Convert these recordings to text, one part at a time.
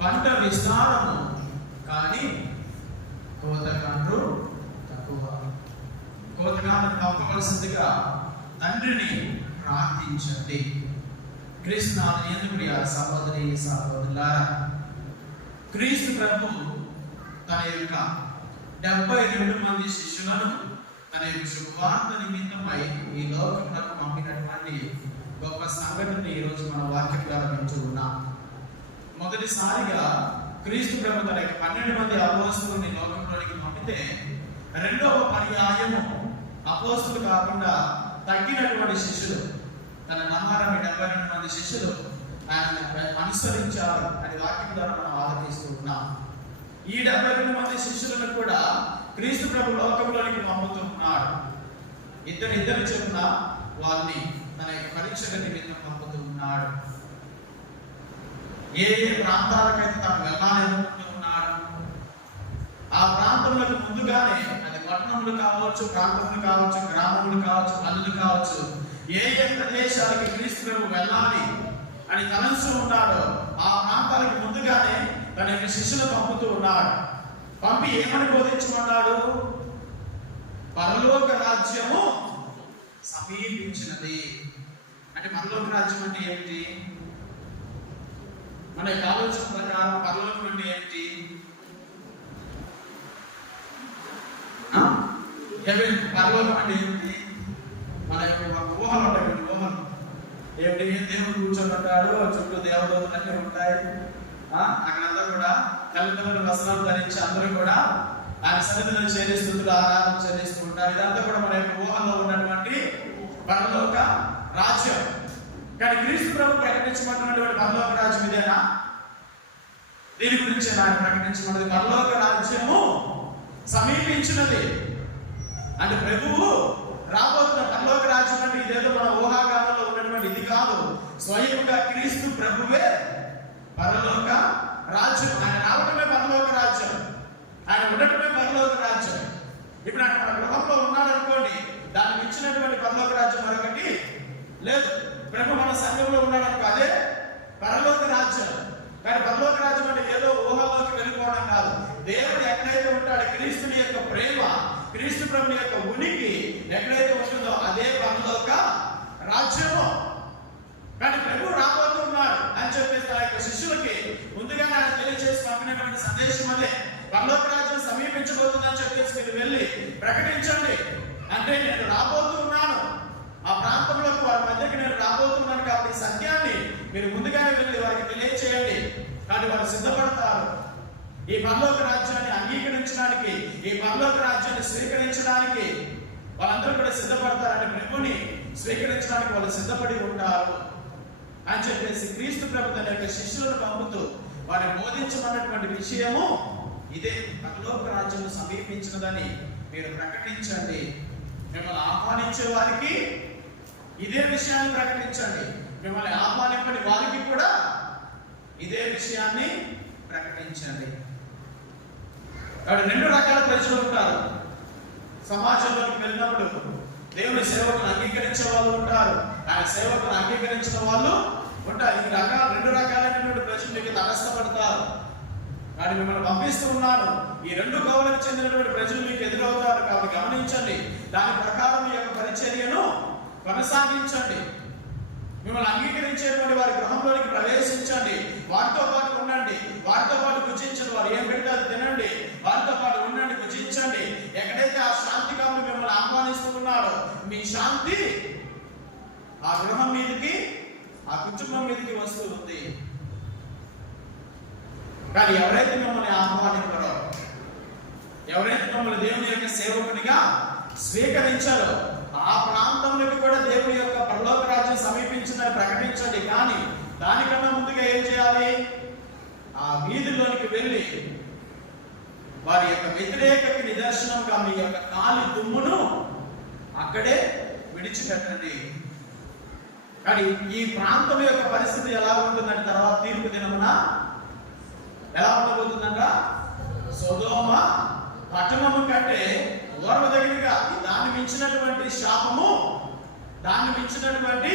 పంట విస్తారము కానీ కోతకండ్రు తక్కువ. కోతగాను తప్పవలసిందిగా తండ్రిని ప్రార్థించండి. క్రీస్తు ఎందుకు సహోదరి సహోదరులారా, క్రీస్తు ప్రభు తన యొక్క 72 మంది శిష్యులను తన యొక్క శుభవార్త నిమిత్తమై ఈ లోకంలో పంపినటువంటి గొప్ప సంఘటన ఈరోజు మన వాక్యం ద్వారా వింటూ ఉన్నాం. మొదటిసారిగా క్రీస్తు ప్రభు తన యొక్క 12 మంది అపోస్తలుని లోకంలోనికి పంపితే రెండవ పర్యాయము అపోస్తలు కాకుండా తగ్గినటువంటి శిష్యులు, తన నమ్మారని 72 మంది శిష్యులు ఆయన అనుసరించారు అని వాక్యం ద్వారా మనం ఆలోచిస్తూ ఉన్నాం. ఈ 72 మంది శిష్యులను కూడా క్రీస్తు ప్రభు లోకంలోనికి పంపుతూ ఉన్నాడు. ఇద్దరు చెప్పున వారిని తన యొక్క పరీక్షల నిమిత్తం పంపుతూ ఉన్నాడు. ఏ ప్రాంతాలకైతే తాను వెళ్ళాలనుకుంటూ ఉన్నాడు ఆ ప్రాంతంలో ముందుగానే, అది పట్టణములు కావచ్చు, ప్రాంతములు కావచ్చు, గ్రామములు కావచ్చు, పల్లెలు కావచ్చు, ఏ ప్రదేశాలకి క్రీస్తు ప్రభు వెళ్ళాలి అని తలంచు ఉన్నాడో ఆ ప్రాంతాలకు ముందుగానే తన యొక్క శిష్యులు పంపుతూ ఉన్నాడు. పంపి ఏమని బోధించమన్నాడు? పరలోక రాజ్యము సమీపించినది. అంటే పరలోక రాజ్యం అంటే ఏమిటి? మన యొక్క ఆలోచన ప్రకారం పరలోకం అంటే ఏమిటి? పరలోకం అంటే ఏమిటి? మన యొక్క ఊహలు ఉంటాయి, ఊహలు ఏమిటి? దేవుడు కూర్చొని ఉంటాడు, చుట్టూ దేవదూతలు అన్నీ ఉంటాయి. అక్కడంతా కూడా తల్లిదండ్రుల వస్త్రాలు ధరించి అందరూ కూడా ఆయన సన్నిధిలో చేరి స్తుతులు ఆరాధన చెల్లిస్తూ ఉంటారు. ఇదంతా కూడా మన యొక్క ఊహల్లో ఉన్నటువంటి పరలోక రాజ్యం. కానీ క్రీస్తు ప్రభు ప్రకటించబడినటువంటి పరలోక రాజ్యం ఇదేనా? దీని గురించి ఆయన ప్రకటించబడింది. పరలోక రాజ్యము సమీపించినది. అంటే ప్రభువు రాబోతున్న పరలోక రాజ్యం అంటే ఇదేదో మన ఊహాగానంలో ఉన్నటువంటి ఇది కాదు. స్వయంగా క్రీస్తు ప్రభువే పరలోక రాజ్యం. ఆయన రావటమే పరలోక రాజ్యం, ఆయన ఉండటమే పరలోక రాజ్యం. ఇప్పుడు ఆయన మన గృహంలో ఉన్నాడనుకోండి, దానికి ఇచ్చినటువంటి పరలోక రాజ్యం మరొకటి లేదు. ప్రభు మన సంఘంలో ఉన్నాడనుకో, అదే పరలోక రాజ్యం. కానీ పరలోక రాజ్యం అంటే ఏదో ఊహలోకి వెళ్ళిపోవడం కాదు. దేవుడు ఎక్కడైతే ఉంటాడో, క్రీస్తుని యొక్క ప్రేమ, క్రీస్తు ప్రభుని యొక్క ఉనికి ఎక్కడైతే ఉంటుందో అదే పరలోక రాజ్యము. కానీ ప్రభు రాబోతున్నాడు అని చెప్పేసి ఆ యొక్క శిష్యులకి ముందుగానే ఆయన తెలియజేసి పంపినటువంటి సందేశం అదే. పరలోక రాజ్యం సమీపించబోతుందని చెప్పేసి మీరు వెళ్ళి ప్రకటించండి. అంటే నేను రాబోతున్నాను, ఆ ప్రాంతంలోకి వారి మధ్యకి నేను రాబోతున్నాను కాబట్టి సత్యాన్ని మీరు ముందుగానే వెళ్ళి వారికి తెలియచేయండి. కానీ వారు సిద్ధపడతారు. ఈ పరలోక రాజ్యాన్ని అంగీకరించడానికి, ఈ పరలోక రాజ్యాన్ని స్వీకరించడానికి వాళ్ళందరూ కూడా సిద్ధపడతారు. అంటే ప్రభుని స్వీకరించడానికి వాళ్ళు సిద్ధపడి ఉంటారు అని చెప్పేసి క్రీస్తు ప్రభు తన యొక్క శిష్యులను పంపుతూ వారిని బోధించమన్నటువంటి విషయము ఇదే. పరలోక రాజ్యం సమీపించినదని మీరు ప్రకటించండి. మిమ్మల్ని ఆహ్వానించే వారికి ఇదే విషయాన్ని ప్రకటించండి. మిమ్మల్ని ఆహ్వానింపని వారికి కూడా ఇదే విషయాన్ని ప్రకటించండి. కాబట్టి 2 రకాల ప్రజలు ఉంటారు. సమాజంలోకి వెళ్ళినప్పుడు దేవుని సేవకులను అంగీకరించే వాళ్ళు ఉంటారు, ఆయన సేవకులను అంగీకరించిన వాళ్ళు ఉంటారు. ఈ 2 రకాలైనటువంటి ప్రజలు మీకు తటస్థపడతారు. కానీ మిమ్మల్ని పంపిస్తూ ఉన్నాను, ఈ 2 కోవలకు చెందినటువంటి ప్రజలు మీకు ఎదురవుతారు. కాబట్టి గమనించండి, దాని ప్రకారం మీ యొక్క పరిచర్యను కొనసాగించండి. మిమ్మల్ని అంగీకరించేటువంటి వారి గృహంలోనికి ప్రవేశించండి, వారితో పాటు ఉండండి, వారితో పాటు భుజించండి. వారు ఏం పెడితే అది తినండి, వారితో పాటు ఉండండి, భుజించండి. ఎక్కడైతే ఆ శాంతి కావాలి మిమ్మల్ని ఆహ్వానిస్తూ ఉన్నాడో మీ శాంతి ఆ గృహం మీదకి, ఆ కుటుంబం మీదకి వస్తూ ఉంది. కానీ ఎవరైతే మిమ్మల్ని ఆహ్వానించారో, ఎవరైతే మిమ్మల్ని దేవుని యొక్క సేవకునిగా స్వీకరించారో ఆ ప్రాంతంలోకి కూడా దేవుని యొక్క పరలోక రాజ్యం సమీపించిందని ప్రకటించండి. కానీ దానికన్నా ముందుగా ఏం చేయాలి? ఆ వీధిలోనికి వెళ్ళి వారి యొక్క వ్యతిరేకకి నిదర్శనంగా మీ యొక్క కాలి దుమ్మును అక్కడే విడిచిపెట్టండి. కానీ ఈ ప్రాంతం యొక్క పరిస్థితి ఎలా ఉంటుందని తర్వాత తీర్పు దినమున ఎలా ఉండబోతుందంట? సొదొమ పట్టణము కంటే ఓర్వదగినగా, దాన్ని మించినటువంటి శాపము, దాన్ని మించినటువంటి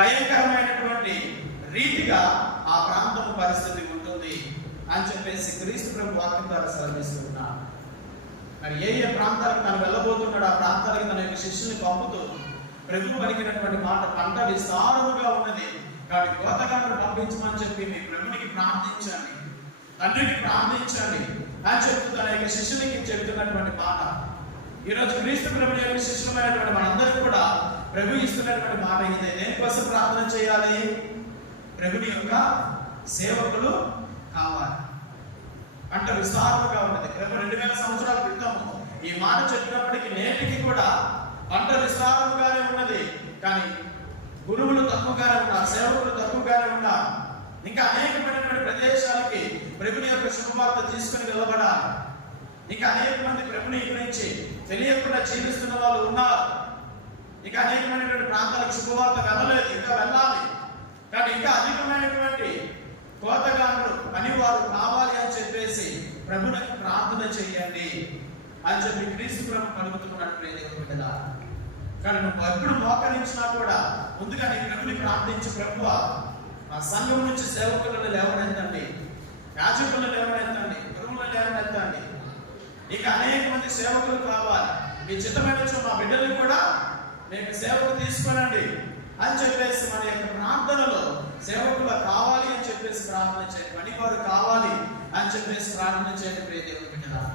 భయంకరమైనటువంటి రీతిగా ఆ ప్రాంతం పరిస్థితి ఉంటుంది అని చెప్పేసి క్రీస్తు ప్రభు వాక్యం ద్వారా సెలవిస్తున్నాడు. మరి ఏ ఏ ప్రాంతాలకు తను వెళ్ళబోతున్నాడు, ఆ ప్రాంతాలకు తన యొక్క శిష్యుని పంపుతూ ప్రభు పలికినటువంటి మాట, పంట విస్తారముగా ఉన్నది కాబట్టి కోతగాలను పంపించమని చెప్పి మీ ప్రభునికి ప్రార్థించండి, తండ్రికి ప్రార్థించండి అని చెప్తూ తన యొక్క శిష్యునికి చెబుతున్నటువంటి మాట. ఈరోజు క్రీస్తు ప్రభు యొక్క శిష్యులమైనటువంటి మనందరికీ కూడా ప్రభు ఇస్తున్నటువంటి మాట ఇదే. దేనికోసం ప్రార్థన చేయాలి? ప్రభుని యొక్క సేవకులు కావాలి. పంట విస్తారముగా ఉన్నది. 2000 సంవత్సరాల క్రితం ఈ మాట చెప్పినప్పటికీ నేటికి కూడా పంట విస్తారముగానే ఉన్నది, కానీ గురువులు తక్కువగానే ఉన్నారు, సేవకులు తక్కువగానే ఉన్నారు. ఇంకా అనేకమైనటువంటి ప్రదేశాలకి ప్రభుని యొక్క శుభవార్త తీసుకుని వెళ్ళబడాలి. ఇంకా అనేక మంది ప్రభుని గురించి తెలియకుండా జీవిస్తున్న వాళ్ళు ఉన్నారు. ఇంకా అనేకమైనటువంటి ప్రాంతాలకు శుభవార్త వెళ్ళలేదు, ఇంకా వెళ్ళాలి. కానీ ఇంకా అధికమైనటువంటి కోతగానులు పనివారు కావాలి అని చెప్పేసి ప్రభునికి ప్రార్థన చేయండి అని చెప్పి క్రీస్తు ప్రభు పలుకుతున్నట్టు కదా. కానీ నువ్వు ఎప్పుడు మోకరించినా కూడా ముందుగా నీ ప్రభుని ప్రార్థించి, ప్రభువా మా సంఘం నుంచి సేవకులను లేవనెత్తండి, యాజకులను లేవనెత్తండి, గురువులను లేవనెత్తండి. ఇక అనేక మంది సేవకులు కావాలి, మీ చిత్తమైన మా బిడ్డలు కూడా మీకు సేవకు తీసుకునండి అని చెప్పేసి మన యొక్క ప్రార్థనలో సేవకులు కావాలి అని చెప్పేసి ప్రార్థన చేయండి, పనివారు కావాలి అని చెప్పేసి ప్రార్థన చేయండి. ప్రియ దేవుని బిడ్డలారా,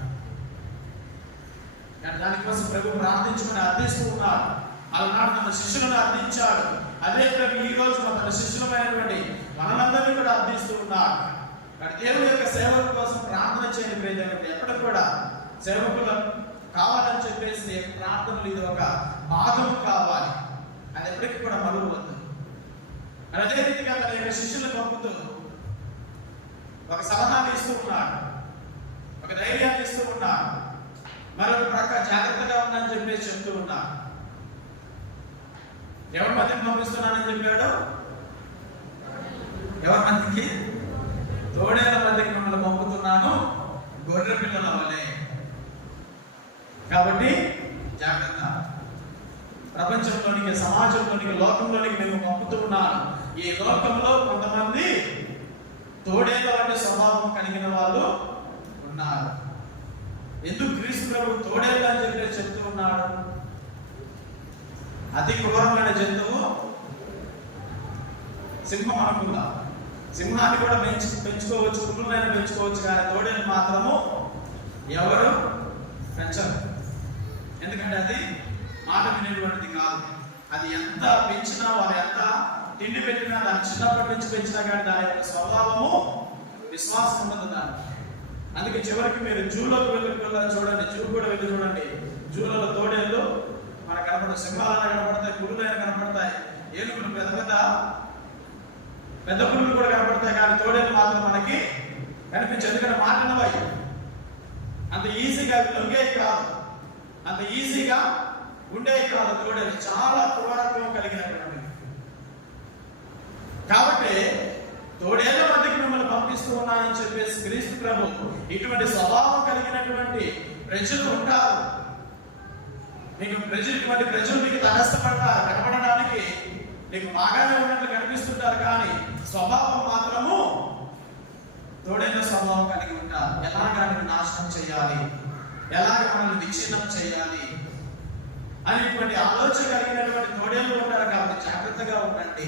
దానికోసం ప్రభు ప్రార్థించమని అర్థిస్తూ ఉన్నాడు. అలనాడు తన శిష్యులను అర్థించాడు. అదే ప్రభు ఈ రోజు తన శిష్యులమైనటువంటి మనందరినీ కూడా అర్థిస్తూ ఉన్నాడు. కానీ దేవుని యొక్క సేవల కోసం ప్రార్థన చేయండి. ప్రియ దేవుని ఎప్పటికి కూడా సేవకులు కావాలని చెప్పేసి ప్రార్థనలు ఇది ఒక భాగము కావాలి, అది ఎప్పటికీ కూడా మరువవద్దు. అదే రీతిగా తన యొక్క శిష్యులను పంపుతూ ఒక సలహాన్ని ఇస్తూ ఉన్నాడు, ఒక ధైర్యాన్ని ఇస్తూ ఉన్నాడు, మరొక ప్రక్క జాగ్రత్తగా ఉందని చెప్పేసి చెప్తూ ఉన్నాడు. ఎవరి మధ్యకి పంపిస్తున్నానని చెప్పాడు? ఎవరి మధ్యకి? తోడేళ్ల మధ్యకి మిమ్మల్ని పంపుతున్నాను, గొర్రె పిల్లల వలె. కాబట్టి జాగ్రత్త. ప్రపంచంలోనికి, సమాజంలోనికి, లోకంలోనికి మేము పంపుతూ ఉన్నాను. ఈ లోకంలో కొంతమంది తోడేళ్ల వంటి స్వభావం కలిగిన వాళ్ళు ఉన్నారు. ఎందుకు క్రీస్తు ప్రభు తోడేళ్ళు అని చెప్పి చెప్తూ ఉన్నాడు? అతి క్రూరమైన జంతువు సింహం అనుకుందాం. సింహాన్ని కూడా పెంచుకోవచ్చు, పురుగులైనా పెంచుకోవచ్చు, కానీ తోడేళ్ళు మాత్రము ఎవరు పెంచరు. ఎందుకంటే అది మాట వినేటువంటిది కాదు. అది ఎంత పెంచినా, వారు ఎంత తిండి పెట్టినా, దాన్ని చిన్నప్పటి నుంచి పెంచినా కానీ దాని యొక్క స్వభావము, విశ్వాసం ఉండదు దాన్ని. అందుకే చివరికి మీరు జూలోకి వెళ్ళి చూడండి, జూ కూడా వెళ్ళి చూడండి. జూలలో తోడేళ్ళు మనకు కనపడతాయి, సింహాలైనా కనపడతాయి, పురుగులైనా కనపడతాయి, ఏనుగులు పెద్ద పురుగులు కూడా కనపడతాయి, కానీ తోడేళ్ళు మాత్రం మనకి కనిపించదు. ఎందుకంటే మాటనవై అంత ఈజీగా లొంగేవి కాదు, అంత ఈజీగా ఉండేవి కాదు. తోడేళ్ళు చాలా క్రూరత్వం కలిగినటువంటి. కాబట్టి తోడేళ్ల మధ్యకి మిమ్మల్ని పంపిస్తూ ఉన్నానని చెప్పేసి క్రీస్తు ప్రభు ఇటువంటి స్వభావం కలిగినటువంటి ప్రజలు ఉంటారు. ఇటువంటి ప్రజలు మీకు తటస్థపడతారు, కనపడడానికి మీకు బాగానే ఉన్నట్లు కనిపిస్తుంటారు, కానీ స్వభావం మాత్రము తోడేళ్ల స్వభావం కలిగి ఉంటారు. ఎలాగా నాశనం చేయాలి, ఎలాగ మనల్ని విచ్ఛిన్నం చేయాలి అనేటువంటి ఆలోచన కలిగినటువంటి తోడేళ్ళు ఉంటారు. కాబట్టి జాగ్రత్తగా ఉండండి.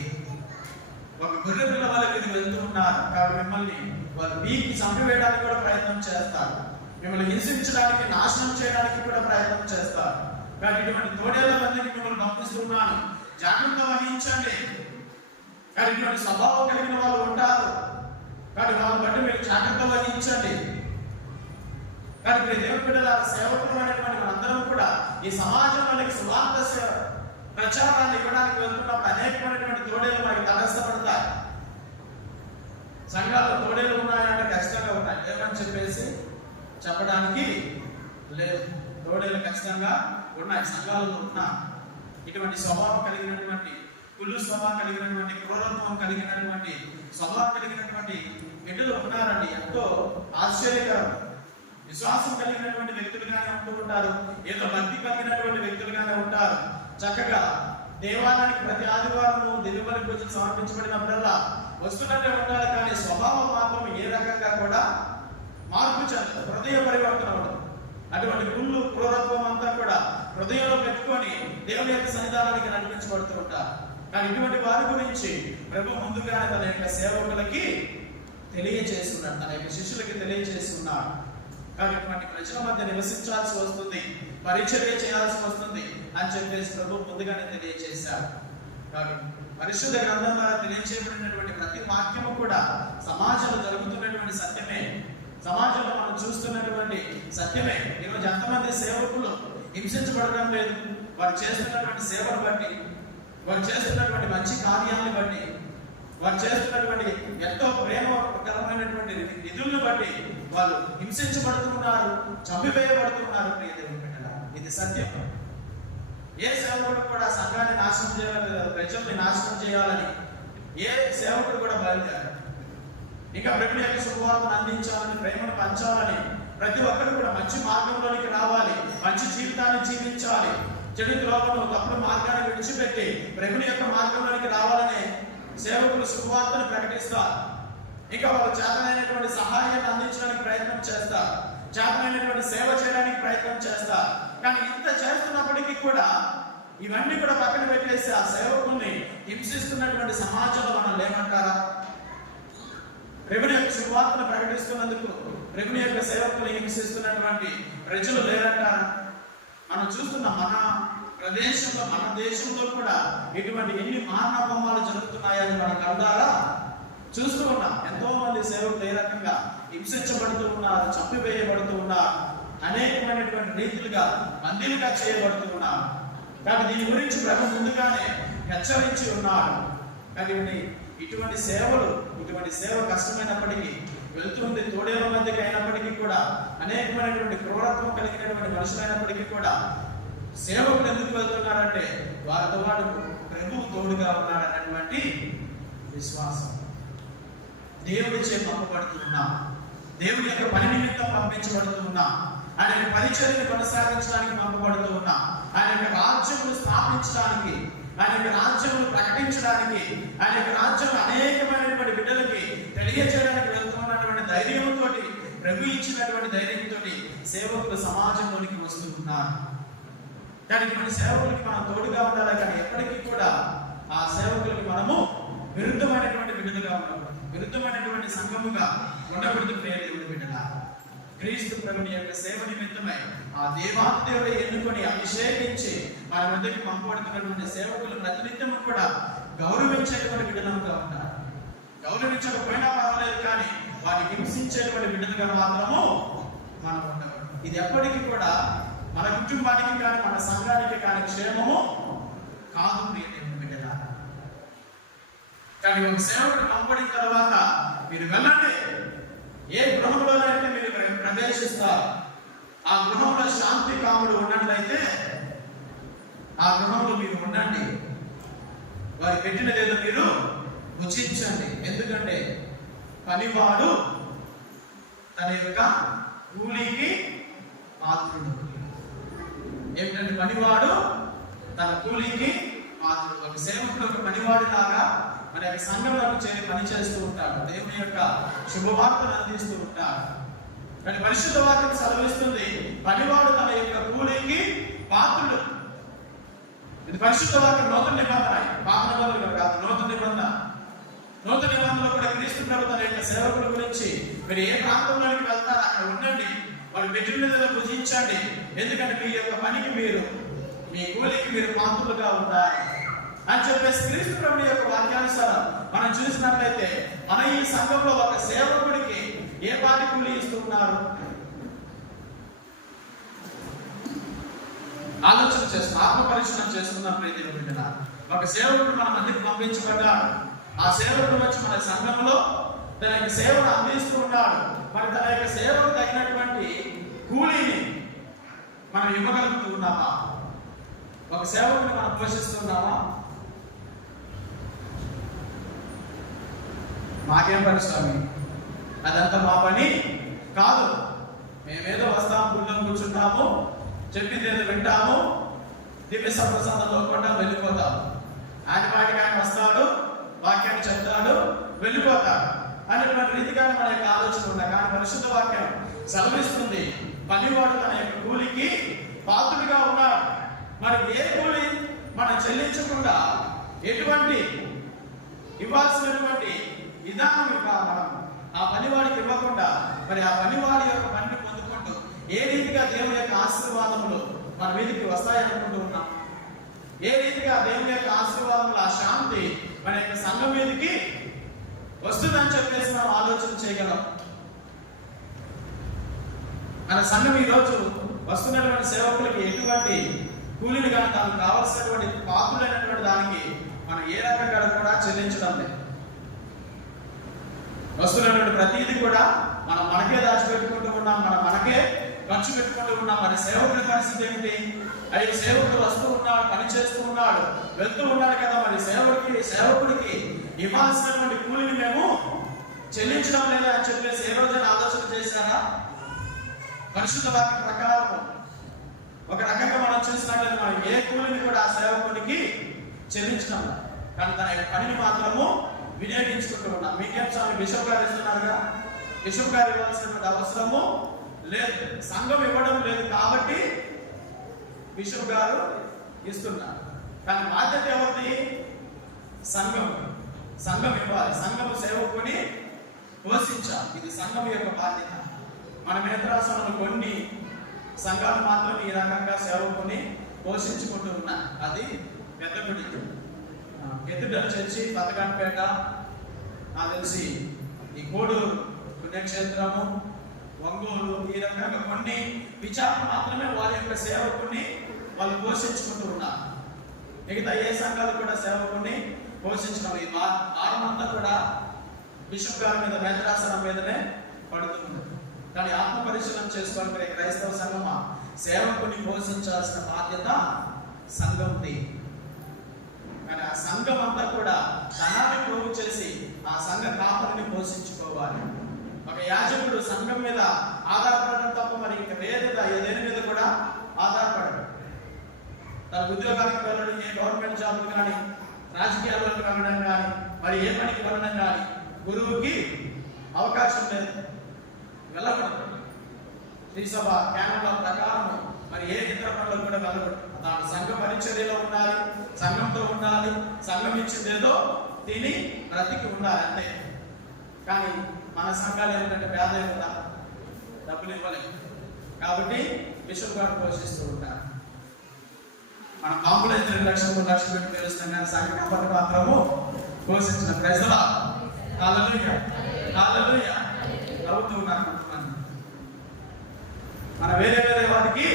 ఒక గొర్రె పిల్ల వాళ్ళకి ఇది వెళ్తూ ఉన్నారు, కాబట్టి మిమ్మల్ని వాళ్ళు మీకు చంపివేయడానికి కూడా ప్రయత్నం చేస్తారు, మిమ్మల్ని హింసించడానికి, నాశనం చేయడానికి కూడా ప్రయత్నం చేస్తారు. కాబట్టి ఇటువంటి తోడేళ్ల మధ్యకి మిమ్మల్ని పంపిస్తున్నాను, జాగ్రత్త వహించండి. కానీ ఇటువంటి స్వభావం కలిగిన వాళ్ళు ఉంటారు, కాబట్టి వాళ్ళని బట్టి మీరు జాగ్రత్త వహించండి. కానీ దేవుని బిడ్డల సేవకులు అనేటువంటి మనందరం కూడా ఈ సమాజంలోనికి సువార్త ప్రచారాన్ని ఇవ్వడానికి వెళ్తున్నప్పుడు అనేకమైనటువంటి తోడేళ్ళు మనకి తటస్థపడతాయి. సంఘాల్లో తోడేళ్ళు ఉన్నాయంటే ఖచ్చితంగా ఉంటాయి, ఏమని చెప్పేసి చెప్పడానికి లేదు. తోడేళ్ళు ఖచ్చితంగా ఉన్నాయి, సంఘాలలో ఉన్నా. ఇటువంటి స్వభావం కలిగినటువంటి, కుళ్ళు స్వభావం కలిగినటువంటి, క్రూరత్వం కలిగినటువంటి స్వభావం కలిగినటువంటి బిడ్డలు ఉన్నారండి. ఎంతో ఆశ్చర్యకరం. విశ్వాసం కలిగినటువంటి వ్యక్తులుగానే ఉంటూ ఉంటారు, ఏదో భక్తి కలిగినటువంటి వ్యక్తులుగానే ఉంటారు. చక్కగా దేవాలయానికి ప్రతి ఆదివారము దివ్యబలి పూజలు సమర్పించబడినప్పుడల్లా వస్తున్నట్టే ఉండాలి, కానీ స్వభావం మాత్రం ఏ రకంగా కూడా మార్పు చెందదు, హృదయ పరివర్తన ఉండదు. అటువంటి కుళ్ళు క్రూరత్వం అంతా కూడా హృదయంలో పెట్టుకొని దేవుని యొక్క సన్నిధానానికి నడిపించబడుతూ ఉంటారు. కానీ ఇటువంటి వారి గురించి ప్రభు ముందుగానే తన యొక్క సేవకులకి తెలియజేస్తున్నాడు, తన యొక్క శిష్యులకి తెలియజేస్తున్నాడు. కానీ ఇటువంటి ప్రజల మధ్య నివసించాల్సి వస్తుంది, పరిచర్య చేయాల్సి వస్తుంది అని చెప్పేసి ప్రభు ముందుగానే తెలియజేశాడు. కాబట్టి పరిశుద్ధ గ్రంథం ద్వారా తెలియజేయబడినటువంటి ప్రతి వాక్యము కూడా సమాజంలో జరుగుతున్నటువంటి సత్యమే, సమాజంలో మనం చూస్తున్నటువంటి సత్యమే. ఈరోజు ఎంతమంది సేవకులు హింసించబడడం లేదు, వారు చేస్తున్నటువంటి సేవను బట్టి, వారు చేస్తున్నటువంటి మంచి కార్యాలను బట్టి, వారు చేస్తున్నటువంటి ఎంతో ప్రేమకరమైనటువంటి విధులను బట్టి వాళ్ళు హింసించబడుతున్నారు, చంపివేయబడుతున్నారు. ప్రియ దేవుని బిడ్డలారా, ఇది సత్యం. ఏ సేవకుడు కూడా సంఘాన్ని నాశనం చేయాలని, ప్రజల్ని నాశనం చేయాలని ఏ సేవకుడు కూడా బయలుదేరారు. ఇంకా ప్రభుని యొక్క శుభవార్తను అందించాలని, ప్రేమను పంచాలని, ప్రతి ఒక్కరు కూడా మంచి మార్గంలోనికి రావాలి, మంచి జీవితాన్ని జీవించాలి, చెడు త్రోవను తప్పుడు మార్గాన్ని విడిచిపెట్టి ప్రభుని యొక్క మార్గంలోనికి రావాలనే సేవకులు శుభవార్తను ప్రకటిస్తారు. ఇంకా వాళ్ళు చేతనైనటువంటి సహాయాన్ని అందించడానికి ప్రయత్నం చేస్తారు, చేతనైనటువంటి సేవ చేయడానికి ప్రయత్నం చేస్తారు. కానీ ఇంత చేస్తున్నప్పటికీ కూడా ఇవన్నీ కూడా పక్కన పెట్టేసి ఆ సేవకుల్ని హింసిస్తున్నటువంటి సమాజంలో మనం లేమంటారా? ప్రభుని యొక్క శుభవార్తను ప్రకటిస్తున్నందుకు ప్రభుని యొక్క సేవకుల్ని హింసిస్తున్నటువంటి ప్రజలు లేరంటారా? మనం చూస్తున్న మన ప్రదేశంలో, మన దేశంలో కూడా ఇటువంటి ఎన్ని మానవమాలు జరుగుతున్నాయని మన కళ్ళారా చూస్తూ ఉన్నాం. ఎంతో మంది సేవకులు ఏ రకంగా హింసించబడుతూ ఉన్నారు, చంపివేయబడుతూ ఉన్నారు, అనేకమైనటువంటి రీతిలుగా బందీలుగా చేయబడుతూ ఉన్నారు. కానీ దీని గురించి ప్రభు ముందుగానే హెచ్చరించి ఉన్నాడు. కానీ ఇటువంటి సేవలు, ఇటువంటి సేవ కష్టమైనప్పటికీ, వెళ్తుంది తోడేల మధ్యకి అయినప్పటికీ కూడా, అనేకమైనటువంటి క్రూరత్వం కలిగినటువంటి మనుషులైనప్పటికీ కూడా సేవకులు ఎందుకు వెళ్తున్నారంటే వారితో పాటు ప్రభువు తోడుగా ఉన్నాడన్నటువంటి విశ్వాసం. దేవుడిచే పంపబడుతున్నా, దేవుడి యొక్క పని నిమిత్తం పంపించబడుతున్నా, ఆయన యొక్క పరిచర్యను కొనసాగించడానికి పంపబడుతూ ఉన్నా, ఆయన యొక్క రాజ్యమును స్థాపించడానికి, ఆయన యొక్క రాజ్యమును ప్రకటించడానికి, ఆయన యొక్క రాజ్యం అనేకమైనటువంటి బిడ్డలకి తెలియజేయడానికి వెళ్తున్నటువంటి ధైర్యంతో, ప్రభు ఇచ్చినటువంటి ధైర్యంతో సేవకులు సమాజంలోనికి వస్తూ ఉన్నారు. కానీ ఇటువంటి సేవకులకి మనం తోడుగా ఉండాలి, కానీ ఎప్పటికీ కూడా ఆ సేవకులకి మనము విరుద్ధమైనటువంటి బిడ్డలుగా ఉండకూడదు, విరుద్ధమైనటువంటి సంఘముగా ఉండకూడదు. ప్రియ దేవుని బిడ్డలా, క్రీస్తు ప్రభుని యొక్క సేవ నిమిత్తమై ఆ దేవాదేవుడు ఎన్నుకొని అభిషేకించి మన మధ్యకి పంపబడుతున్నటువంటి సేవకులు ప్రతినిత్యము కూడా గౌరవించేటువంటి బిడ్డలుగా ఉంటారు. గౌరవించకపోయినా పర్వాలేదు, కానీ వారిని హింసించేటువంటి బిడ్డలుగా మాత్రము మనం ఉండకూడదు. ఇది ఎప్పటికీ కూడా మన కుటుంబానికి కానీ, మన సంఘానికి కానీ క్షేమము కాదు. ప్రియ దేవుని బిడ్డలారా, కానీ ఒక సేవకుడు పంపబడిన తర్వాత మీరు వెళ్ళండి, ఏ గృహంలోనైతే మీరు ప్రవేశిస్తారు, ఆ గృహంలో శాంతి కాముడు ఉన్నట్లయితే ఆ గృహంలో మీరు ఉండండి, వారి పెట్టినదేదో మీరు భుజించండి. ఎందుకంటే పనివాడు తన యొక్క కూలికి పాత్రుడు. ఏమిటంటే పనివాడు తన కూలికి పాత్రుడు. ఒక సేవకుడు ఒక పనివాడి లాగా మన యొక్క సంఘంలో చేరి పనిచేస్తూ ఉంటాడు, దేవుని యొక్క శుభవార్తను అందిస్తూ ఉంటాడు. కానీ పరిశుద్ధ వాక్యం సెలవిస్తుంది, పనివాడు తన యొక్క కూలికి పాత్రుడు. ఇది పరిశుద్ధ వాక్యం నూతన నిబంధన, పాత నిబంధనలు కాదు, నూతన నిబంధన. నూతన నిబంధనలో కూడా క్రీస్తు ప్రభు తన యొక్క సేవకుల గురించి, మీరు ఏ ప్రాంతంలోనికి వెళ్తారో అక్కడ ఉండండి, వాళ్ళు పెట్టిన భుజించండి, ఎందుకంటే మీ యొక్క పనికి మీరు, మీ కూలికి మీరు పాత్రులుగా ఉండాలి అని చెప్పేసి క్రీస్తు ప్రభు యొక్క వాక్యానుసారం మనం చూసినట్లయితే మన ఈ సంఘంలో ఒక సేవకుడికి ఏ పాటి కూలి ఇస్తున్నారు ఆలోచన చేస్తున్న, ఆత్మ పరిశీలన చేస్తున్న ప్రీతి బిడ్డలారా. ఒక సేవకుడు మన మధ్యకి పంపించబడ్డాడు, ఆ సేవకుడు వచ్చి మన సంఘంలో తన యొక్క సేవను అందిస్తూ ఉన్నాడు. మరి తన యొక్క సేవకు తగినటువంటి కూలీని మనం ఇవ్వగలుగుతూ ఉన్నామా? ఒక సేవకుని మనం పోషిస్తున్నామా? మాకేం పరిశ్రమ, అదంతా మా పని కాదు. మేమేదో వస్తాము, గుళ్ళో కూర్చుంటాము, చెప్పింది ఏదో వింటాము, దివ్య సప్రసాదంలో కూడా వెళ్ళిపోతాం. ఆయన వాటికి ఆయన వస్తాడు, వాక్యాన్ని చెప్తాడు, వెళ్ళిపోతాడు అనేటువంటి రీతిగానే మన యొక్క ఆలోచన ఉన్నాయి. కానీ పరిశుద్ధ వాక్యం సెలవిస్తుంది, పనివాడు తన యొక్క కూలికి పాత్రుడిగా ఉన్నాడు. మరి ఏ కూలి మనం చెల్లించకుండా ఎటువంటి ఇవ్వాల్సినటువంటి విధానం మనం ఆ పనివాడికి ఇవ్వకుండా మరి ఆ పనివాడి యొక్క పనిని పొందుకుంటూ ఏ రీతిగా దేవుని యొక్క ఆశీర్వాదములు మన మీదకి వస్తాయనుకుంటూ ఉన్నాం, ఏ రీతిగా దేవుని యొక్క ఆశీర్వాదములు ఆ శాంతి మన యొక్క సంఘం మీదకి వస్తుందని చెప్పేసి మనం ఆలోచన చేయగలం. మన సంఘం ఈరోజు వస్తున్నటువంటి సేవకులకి ఎటువంటి కూలీలు కానీ తనకు కావాల్సినటువంటి పాత్రులైనటువంటి దానికి మనం ఏ రకంగా కూడా చెల్లించడం లేదు. వస్తున్నటువంటి ప్రతిదీ కూడా మనం మనకే దాచిపెట్టుకుంటూ ఉన్నాం, మనకే ఖర్చు పెట్టుకుంటూ ఉన్నాం. మరి సేవకుడి పరిస్థితి ఏమిటి? అయ్యి సేవకుడు వస్తూ ఉన్నాడు, పని చేస్తూ ఉన్నాడు, వెళ్తూ ఉన్నాడు కదా, మరి సేవకుడికి ఇవ్వాల్సినటువంటి కూలిని మేము చెల్లించడం లేదా అని చెప్పేసి ఏ రోజైనా ఆలోచన చేశారా? పరిశుద్ధ వాక్యం ప్రకారం ఒక రకంగా మనం చూసినట్లయితే మనం ఏ కూలిని కూడా ఆ సేవకుడికి చెల్లించడం, కానీ తన యొక్క పనిని మాత్రము వినియోగించుకుంటూ ఉన్నాం. మీకేం స్వామి బిషప్ గారు ఇస్తున్నారుగా, బిషప్ గారు ఇవ్వాల్సినటువంటి అవసరము లేదు, సంఘం ఇవ్వడం లేదు కాబట్టి బిషప్ గారు ఇస్తున్నారు. కానీ బాధ్యత ఎవరిది? సంఘం ఇవ్వాలి, సంఘం సేవకుని పోషించాలి. ఇది సంఘం యొక్క బాధ్యత. మన మేత్రాసనలు కొన్ని సంఘాలు మాత్రం ఈ రకంగా సేవకుని పోషించుకుంటూ ఉన్నాయి. అది పెద్దగుడి, ఎత్తుడల చర్చి, పతకంపేట, నాకు తెలిసి ఈ కోడూరు పుణ్యక్షేత్రము, ఒంగోలు, ఈ రకంగా కొన్ని విచారణ మాత్రమే వారి యొక్క సేవకుని వాళ్ళు పోషించుకుంటూ ఉన్నారు. మిగతా ఏ సంఘాలు కూడా సేవకుని పోషించడం ఈ భారం అంతా కూడా బిషప్ గారి మీద, మేత్రాసనం మీదనే పడుతుంది. కానీ ఆత్మ పరిశీలన చేసుకోవాలి, క్రైస్తవ సంఘమా సేవకుని పోషించాల్సిన బాధ్యత సంఘంది. కానీ ఆ సంఘం అంతా కూడా ధనాన్ని పోగు చేసి ఆ సంఘ కాపరిని పోషించుకోవాలి. ఒక యాజకుడు సంఘం మీద ఆధారపడడం తప్ప మరి ఇంకా ఏదేని మీద కూడా ఆధారపడడు. తన ఉద్యోగానికి వెళ్ళడం, ఏ గవర్నమెంట్ జాబ్ కానీ, రాజకీయాల్లోకి వెళ్ళడం కానీ, మరి ఏ పనికి వెళ్ళడం కానీ గురువుకి అవకాశం లేదు, వెళ్ళకూడదు. శ్రీసభ క్యానోల ప్రకారం మరి ఏ ఇతర పనులకు కూడా వెళ్ళకూడదు. తాను సంఘ పరిచర్యలో ఉండాలి, సంఘంతో ఉండాలి, సంఘం ఇచ్చిందేదో తిని బ్రతికి ఉండాలి అంతే. కానీ మన సంఘాలు ఏమిటంటే పేద కదా, డబ్బులు ఇవ్వలేదు కాబట్టి బిషప్ గారు పోషిస్తూ ఉంటారు. మన కాంపులో 2 లక్షలు 3 లక్షలు పెట్టి తెలుస్తాం, కానీ సంఘ కాపరి మాత్రము పోషించిన ప్రజల హల్లెలూయా హల్లెలూయా నవ్వుతూ ఉన్నారు కొంతమంది. మన వేరే వాటికి,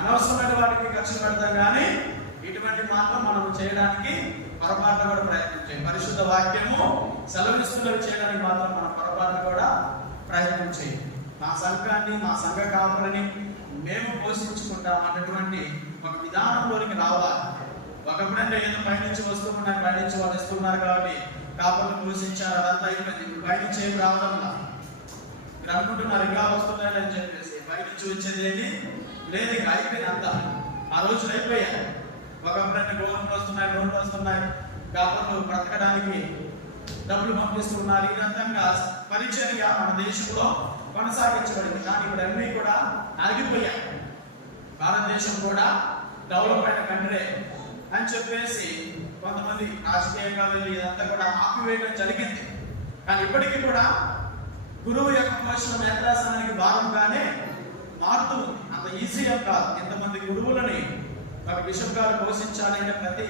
అనవసరమైన వాటికి ఖర్చు పెడతాం, కానీ ఇటువంటి మాత్రం మనం చేయడానికి పొరపాటు కూడా ప్రయత్నం చేయాలి. పరిశుద్ధ వాక్యము సెలవిస్తున్నవి చేయడానికి మాత్రం మనం పొరపాటు కూడా ప్రయత్నం చేయాలి. మా సంఘాన్ని, మా సంఘ కాపులని మేము పోషించుకుంటాం అన్నటువంటి ఒక విధానంలోనికి రావాలి. ఒకప్పుడంటే ఏదో పైనుంచి వస్తూ ఉన్నారు, పైనుంచి వాళ్ళు ఇస్తున్నారు కాబట్టి కాపులను పోషించారు, అదంతా అయిపోయింది. ఇప్పుడు పైనుంచి ఏం రావడంలా మీరు అనుకుంటున్నారు ఇంకా వస్తున్నాయని అని చెప్పేసి. పైనుంచి వచ్చేది ఏది లేదు, ఇంకా అయిపోయింది అంతా. ఆ రోజులు అయిపోయాయి. ఒకప్పుడంటే గోవులు వస్తున్నాయి, లోన్లు వస్తున్నాయి, కాపులు బ్రతకడానికి డబ్బులు పంపిస్తున్నారు. ఈ విధంగా పరిచర్య మన దేశంలో కొనసాగించబడింది. కానీ ఇప్పుడు అన్నీ కూడా ఆగిపోయాయి. భారతదేశం కూడా డెవలప్ అయిన కంట్రీ అని చెప్పేసి కొంతమంది రాజకీయంగా వెళ్ళి ఇదంతా కూడా ఆపివేయడం జరిగింది. కానీ ఇప్పటికీ కూడా గురువు యొక్క పోషణ మేత్రాసనానికి భాగంగానే మారుతూ ఉంది. అంత ఈజీగా కాదు. ఇంతమంది గురువులని ఒక బిషప్ గారు పోషించాలి అంటే ప్రతి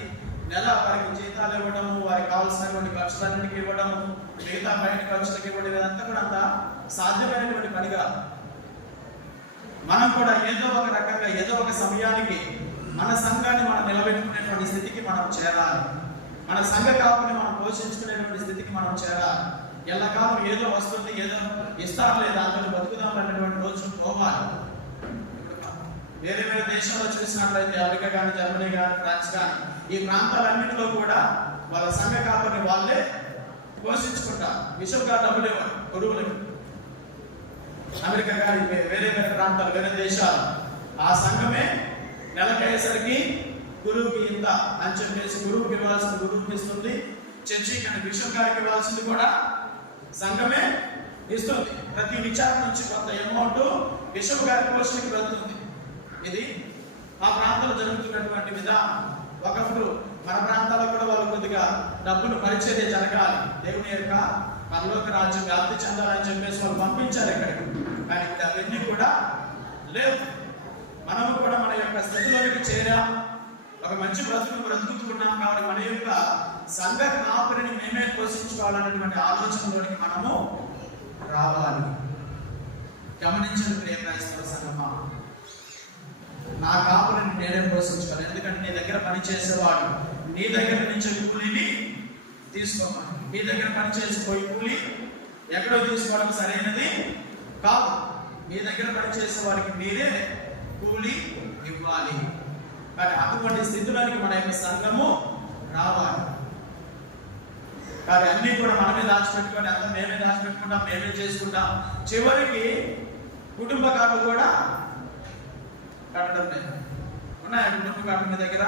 నెల వారికి జీతాలు ఇవ్వడము, వారికి కావాల్సినటువంటి ఖర్చులన్నిటికీ ఇవ్వడము, మిగతా బయట ఖర్చులకి ఇవ్వడం, ఇదంతా కూడా అంత సాధ్యమైనటువంటి పనిగా. మనం కూడా ఏదో ఒక రకంగా ఏదో ఒక సమయానికి మన సంఘాన్ని మనం నిలబెట్టుకునేటువంటి స్థితికి మనం చేరాలి. మన సంఘ కాపుని మనం పోషించుకునేటువంటి స్థితికి మనం చేరాలి. ఎల్లకాలం ఏదో వస్తుంది, ఏదో ఇస్తారు లేదా అంతలో బతుకుదాం అనేటువంటి రోజులు పోవాలి. వేరే దేశాల్లో చూసినట్లయితే అమెరికా కానీ, జర్మనీ కానీ, ఫ్రాన్స్ కానీ, ఈ ప్రాంతాలన్నింటిలో కూడా వాళ్ళ సంఘ కాపుని వాళ్ళే పోషించుకుంటారు. బిషప్ గారు డబ్బులు ఇవ్వరు గురువులకు. అమెరికా కానీ వేరే ప్రాంతాలు, వేరే దేశాలు ఆ సంఘమే నెలకయ్యేసరికి గురువుకి ఇంత అని చెప్పేసి గురువుకి ఇవ్వాల్సింది గురువుకి ఇస్తుంది, చర్చికి అంటే బిషప్ గారికి ఇవ్వాల్సింది కూడా సంఘమే ఇస్తుంది. ప్రతి విచారణ నుంచి కొంత అమౌంట్ బిషప్ గారి పోషణకి వెళ్తుంది. ఇది ఆ ప్రాంతంలో జరుగుతున్నటువంటి విధానం. ఒకప్పుడు మన ప్రాంతాల్లో కూడా వాళ్ళు కొద్దిగా డబ్బులు పరిచర్య జరగాలి, దేవుని యొక్క పరలోక రాజ్యం వ్యాప్తి చెందాలని చెప్పేసి వాళ్ళు పంపించారు ఇక్కడికి. కానీ ఇప్పుడు అవన్నీ కూడా లేవు. మనము కూడా మన యొక్క స్థితిలోకి చేరాం, ఒక మంచి బ్రతుకుతున్నాం. కాబట్టి మన యొక్క సంఘ కాపురిని మేమే పోషించుకోవాలన్నటువంటి ఆలోచనలోనికి మనము రావాలి. గమనించండి ప్రియ క్రైస్తవ సంఘమా, నా కాపురిని నేనే పోషించుకోవాలి. ఎందుకంటే నీ దగ్గర పని చేసేవాడు నీ దగ్గర నుంచి కూలిని తీసుకోవాలి. నీ దగ్గర పని చేసిపోయి కూలి ఎక్కడో తీసుకోవడం సరైనది కాదు. మీ దగ్గర పని చేసే వారికి మీరే కూలి ఇవ్వాలి. కానీ అటువంటి స్థితిలోనికి మన యొక్క సంఘము రావాలి. కానీ అన్ని కూడా మనమే దాచిపెట్టుకొని అంతా మేమే దాచిపెట్టుకుంటాం, మేమే చేసుకుంటాం. చివరికి కుటుంబ కార్డు కూడా కట్టడం లేదు. ఉన్నాయా కుటుంబ కార్డు మీ దగ్గర?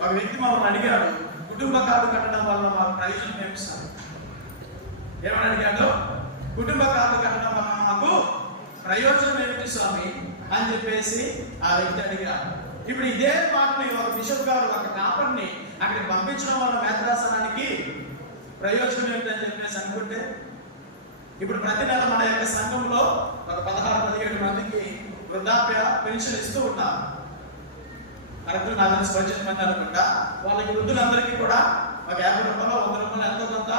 ఒక వ్యక్తి మమ్మల్ని అడిగాడు, కుటుంబ కార్డు కట్టడం వల్ల మాకు ప్రయోజనం ఏమి సార్? ఏమని అడిగాడు? కుటుంబ కార్డు కట్టడం వల్ల మాకు ప్రయోజనం ఏమిటి స్వామి అని చెప్పేసి ఆ వ్యక్తి అడిగాడు. ఇప్పుడు ఇదే మాటని ఒక బిషప్ గారు ఒక కాపర్ని అక్కడికి పంపించడం వల్ల మేత్రాసనానికి ప్రయోజనం ఏమిటని చెప్పేసి అనుకుంటే, ఇప్పుడు ప్రతి నెల మన యొక్క సంఘంలో ఒక 16-17 మందికి వృద్ధాప్య పెన్షన్ ఇస్తూ ఉంటారు. కరెక్ట్ నా తెలిసి 18 మంది అనుకుంటా. వాళ్ళకి వృద్ధులందరికీ కూడా ఒక 50 రూపాయలు 100 రూపాయలు ఎంతో కొంత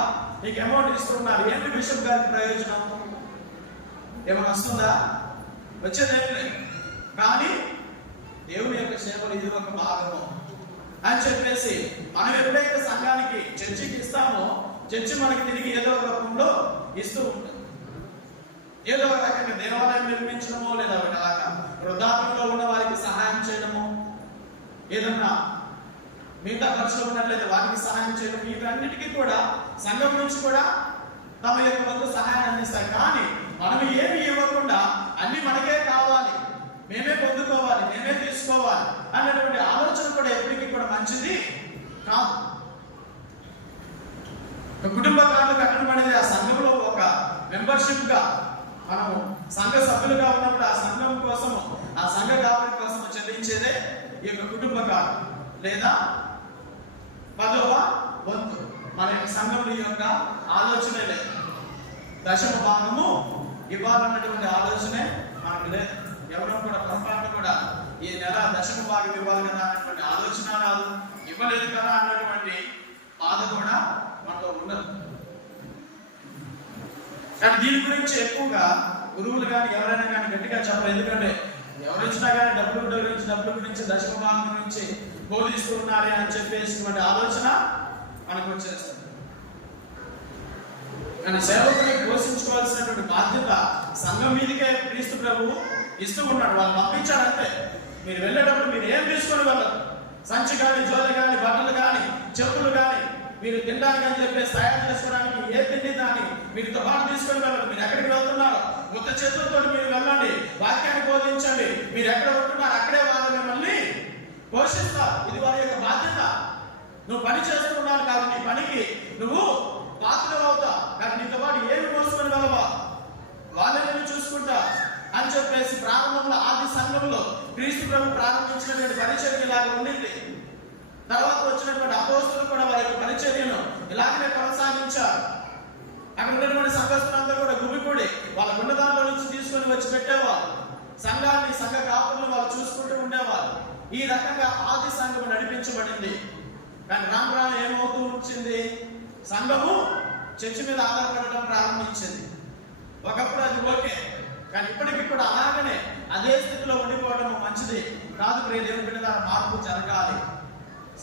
నీకు అమౌంట్ ఇస్తున్నారు. ఏంటి బిషప్ గారికి ప్రయోజనం? ఏమైనా వస్తుందా? వచ్చేదేం లేదు. కానీ దేవుని యొక్క సేవలు ఇది ఒక భాగము అని చెప్పేసి మనం ఎప్పుడైతే సంఘానికి చర్చికి ఇస్తామో చర్చి మనకి తిరిగి ఏదో ఒక రూపంలో ఇస్తూ ఉంటుంది. ఏదో ఒక రకంగా దేవాలయం నిర్మించడమో లేదా అలాగా వృద్ధాప్యంలో ఉన్న వారికి సహాయం చేయడమో, ఏదన్నా మిగతా ఖర్చులు ఉన్నట్లయితే వారికి సహాయం చేయడం, వీటన్నిటికీ కూడా సంఘం నుంచి కూడా తమ యొక్క వంతు సహాయాన్ని అందిస్తాయి. కానీ మనం ఏమి ఇవ్వకుండా అన్ని మనకే కావాలి, మేమే పొందుకోవాలి, మేమే తీసుకోవాలి అన్నటువంటి ఆలోచన కూడా ఎప్పటికీ కూడా మంచిది కాదు. కుటుంబ కార్డు కట్టడం అనేది ఆ సంఘంలో ఒక మెంబర్షిప్ గా మనము సంఘ సభ్యులుగా ఉన్నప్పుడు ఆ సంఘం కోసము ఆ సంఘ కాపురి కోసము చెల్లించేదే ఈ యొక్క కుటుంబ కార్డు లేదా 10వ వంతు. మన యొక్క సంఘంలో ఈ యొక్క ఆలోచనే లేదు. 10వ భాగము ఇవ్వాలన్నటువంటి ఆలోచనే మనకు లేదు. ఎవరో కూడా పొరపాటు కూడా ఈ నెల 10వ భాగం ఇవ్వాలి కదా అన్నటువంటి ఆలోచన రాదు, ఇవ్వలేదు కదా అన్నటువంటి బాధ కూడా మనలో ఉండదు. కానీ దీని గురించి ఎక్కువగా గురువులు కానీ ఎవరైనా కానీ గట్టిగా చెప్పరు. ఎందుకంటే ఎవరు ఇచ్చినా కానీ డబ్బుల గురించి 10వ భాగం గురించి బోధిస్తున్నారే అని చెప్పేసినటువంటి ఆలోచన మనకు వచ్చేస్తుంది. కానీ సేవకుని పోషించుకోవాల్సినటువంటి బాధ్యత సంఘం మీదకే క్రీస్తు ప్రభువు ఇస్తూ ఉన్నాడు. వాళ్ళు పంపించారంటే మీరు వెళ్ళేటప్పుడు మీరు ఏం తీసుకొని వెళ్ళరు. సంచి కానీ, జోలి కానీ, బట్టలు కానీ, చెప్పులు కానీ, మీరు తినడానికి అని చెప్పేసి తయారు చేసుకోవడానికి ఏ తిండి దాన్ని మీరుతో పాటు తీసుకొని వెళ్ళండి. మీరు ఎక్కడికి వెళ్తున్నారు కొత్త చేతులతో మీరు వెళ్ళండి, వాక్యాన్ని బోధించండి. మీరు ఎక్కడ ఉంటున్నారు అక్కడే వాళ్ళు మిమ్మల్ని పోషిస్తారు. ఇది వారి యొక్క బాధ్యత. నువ్వు పని చేస్తున్నావు కాబట్టి నీ పనికి నువ్వు పాత్రలు అవుతావు. కానీ నీతో పాటు ఏమి మోసుకొని వెళ్ళవా, వాళ్ళని చూసుకుంటా అని చెప్పేసి ప్రారంభంలో ఆది సంఘంలో క్రీస్తు ప్రభు ప్రారంభించినటువంటి పరిచర్య ఇలాగ ఉండింది. తర్వాత వచ్చినటువంటి అపోస్తలులు కూడా వారి యొక్క పరిచర్యను ఇలాగనే కొనసాగించారు. అక్కడ ఉన్నటువంటి సంఘస్థులందరూ కూడా గుమికూడి వాళ్ళ గుండదాంలో నుంచి తీసుకొని వచ్చి పెట్టేవారు. సంఘాన్ని, సంఘ కాపులను వాళ్ళు చూసుకుంటూ ఉండేవారు. ఈ రకంగా ఆది సంఘము నడిపించబడింది. కానీ రాను రాను ఏమవుతూ వచ్చింది, సంఘము చర్చి మీద ఆధారపడటం ప్రారంభించింది. ఒకప్పుడు అది ఓకే, కానీ ఇప్పటికీ కూడా అలాగనే అదే స్థితిలో ఉండిపోవడం మంచిది కాదు. ప్రియ దేవుని బిడ్డ, మార్పు జరగాలి.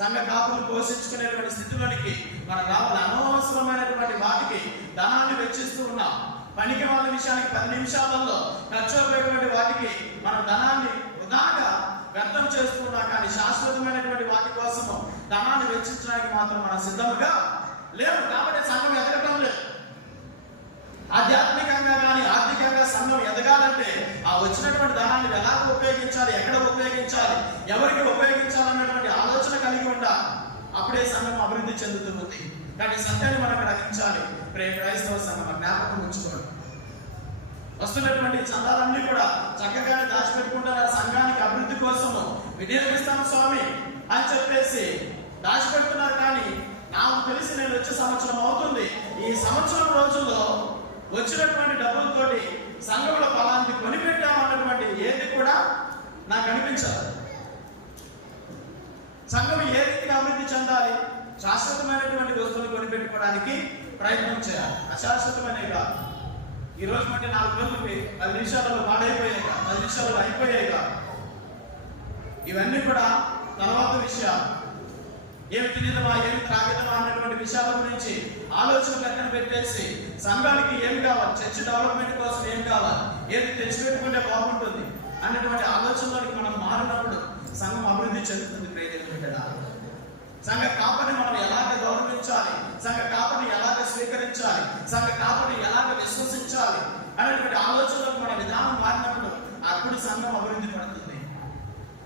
సంఘ కాపులు పోషించుకునేటువంటి స్థితిలోనికి మనం రావాలి. అనవసరమైనటువంటి వాటికి ధనాన్ని వెచ్చిస్తూ ఉన్నాం. పనికి వాళ్ళ విషయానికి 10 నిమిషాలలో ఖర్చు అయిపోయేటువంటి వాటికి మనం ధనాన్ని వృధాగా వ్యర్థం చేస్తున్నాం. కానీ శాశ్వతమైనటువంటి వాటి కోసము ధనాన్ని వెచ్చించడానికి మాత్రం మనం సిద్ధముగా లేవు. కాబట్టి సంఘం ఎదగటం లేదు. ఆధ్యాత్మికంగా కానీ ఆర్థికంగా సంఘం ఎదగాలంటే ఆ వచ్చినటువంటి ధనాన్ని ఎలా ఉపయోగించాలి, ఎక్కడ ఉపయోగించాలి, ఎవరికి ఉపయోగించాలన్నటువంటి ఆలోచన కలిగి ఉండాలి. అప్పుడే సంఘం అభివృద్ధి చెందుతుంది. కానీ సత్యాన్ని మనం గ్రహించాలి. క్రైస్తవ సంఘం జ్ఞాపకం ఉంచుకోండి, వస్తున్నటువంటి చందాలన్నీ కూడా చక్కగానే దాచిపెట్టుకుంటారు. సంఘానికి అభివృద్ధి కోసము వినియోగిస్తాను స్వామి అని చెప్పేసి దాచిపెడుతున్నారు. కానీ నాకు తెలిసి నేను వచ్చే సంవత్సరం అవుతుంది, ఈ సంవత్సరం రోజుల్లో వచ్చినటువంటి డబ్బులతోటి సంఘంలో ఫలాన్ని కొనిపెట్టామన్నటువంటి ఏది కూడా నాకు అనిపించదు. సంఘం ఏ రీతిగా అభివృద్ధి చెందాలి, శాశ్వతమైనటువంటి వస్తువులు కొనిపెట్టుకోవడానికి ప్రయత్నం చేయాలి. అశాశ్వతమైనవి కాదు. ఈ రోజు అంటే 4 రోజులు 10 నిమిషాలలో పాడైపోయాయి, 10 నిమిషాలలో అయిపోయాయి. ఇవన్నీ కూడా తర్వాత విషయాలు. ఏమి తినేదమా, ఏమి త్రాగేదమా అన్నటువంటి విషయాల గురించి ఆలోచన పక్కన పెట్టేసి సంఘానికి ఏమి కావాలి, చర్చ్ డెవలప్మెంట్ కోసం ఏం కావాలి, ఏది తెచ్చిపెట్టుకుంటే బాగుంటుంది అన్నటువంటి ఆలోచనలోకి మనం మారినప్పుడు సంఘం అభివృద్ధి చెందుతుంది. సంఘ కాపని మనం ఎలాగ గౌరవించాలి, సంఘ కాపని ఎలాగ స్వీకరించాలి, సంఘ కాపని ఎలాగ విశ్వసించాలి అనేటువంటి ఆలోచనలకు మన విధానం మారినప్పుడు అప్పుడు సంఘం అభివృద్ధి పడుతుంది.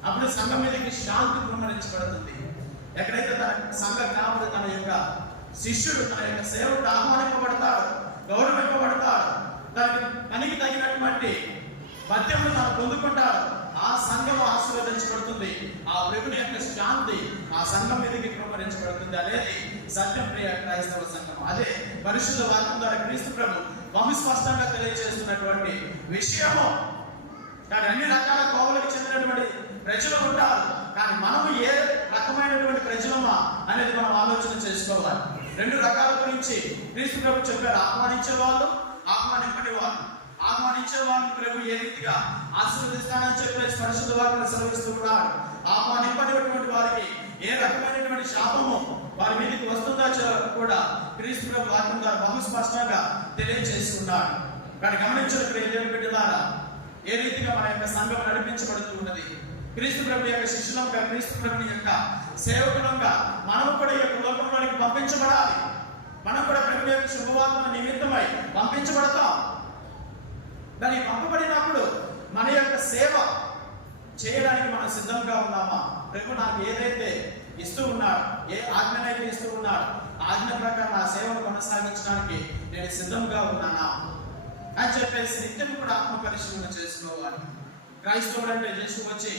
అప్పుడు సంఘం మీదకి శాంతి కుమ్మరించబడుతుంది. ఎక్కడైతే తన సంఘ కాపరి తన యొక్క శిష్యుడు తన యొక్క సేవకుడు ఆహ్వానింపబడతాడు, గౌరవింపబడతాడు, తనకి పనికి తగినటువంటి మద్యమును తాను పొందుకుంటాడు, ఆ సంఘం ఆశీర్వదించబడుతుంది. ఆ ప్రభుని యొక్క శాంతి ఆ సంఘం మీదకి కుమ్మరించబడుతుంది. అనేది సత్యం ప్రియ క్రైస్తవ సంఘం. అదే పరిశుద్ధ వాక్యం ద్వారా క్రీస్తు ప్రభు బహు స్పష్టంగా తెలియజేస్తున్నటువంటి విషయము. కానీ అన్ని రకాల కోవలకు చెందినటువంటి ప్రజలు ఉంటారు. కానీ మనము ఏ రకమైనటువంటి ప్రజలమా అనేది మనం ఆలోచన చేసుకోవాలి. 2 రకాల గురించి క్రీస్తు ప్రభు చెప్పారు. ఆహ్వానించే వాళ్ళు, ఆహ్వానింపని వాళ్ళు. ఆహ్వానించే వాళ్ళని ప్రభు ఏ రీతిగా ఆశీర్వదిస్తానని చెప్పేసి పరిశుద్ధ వాక్యం సెలవిస్తున్నాడు. ఆహ్వానింపనిటువంటి వారికి ఏ రకమైనటువంటి శాపము వారి మీదకి వస్తుందో కూడా క్రీస్తు ప్రభు వాక్యం ద్వారా బహు స్పష్టంగా తెలియజేస్తున్నాడు. కానీ గమనించిన దేవుని బిడ్డలారా, ఏ రీతిగా మన యొక్క సంఘం నడిపించబడుతున్నది. క్రీస్తు ప్రభు యొక్క శిష్యులంగా, క్రీస్తు ప్రభుని యొక్క సేవకులంగా మనము కూడా ఈ యొక్క లోకంలోనికి పంపించబడాలి. మనం కూడా ప్రభు యొక్క శుభవార్త నిమిత్తమై పంపించబడతాం. దాన్ని పంపబడినప్పుడు మన యొక్క సేవ చేయడానికి మనం సిద్ధంగా ఉన్నామా? ప్రభు నాకు ఏదైతే ఇస్తూ ఉన్నాడు, ఏ ఆజ్ఞనైతే ఇస్తూ ఉన్నాడు, ఆజ్ఞ ప్రకారం నా సేవను కొనసాగించడానికి నేను సిద్ధంగా ఉన్నానా అని చెప్పేసి నిత్యం కూడా ఆత్మ పరిశీలన చేసుకోవాలి. క్రైస్తవుడు అంటే చేసి వచ్చి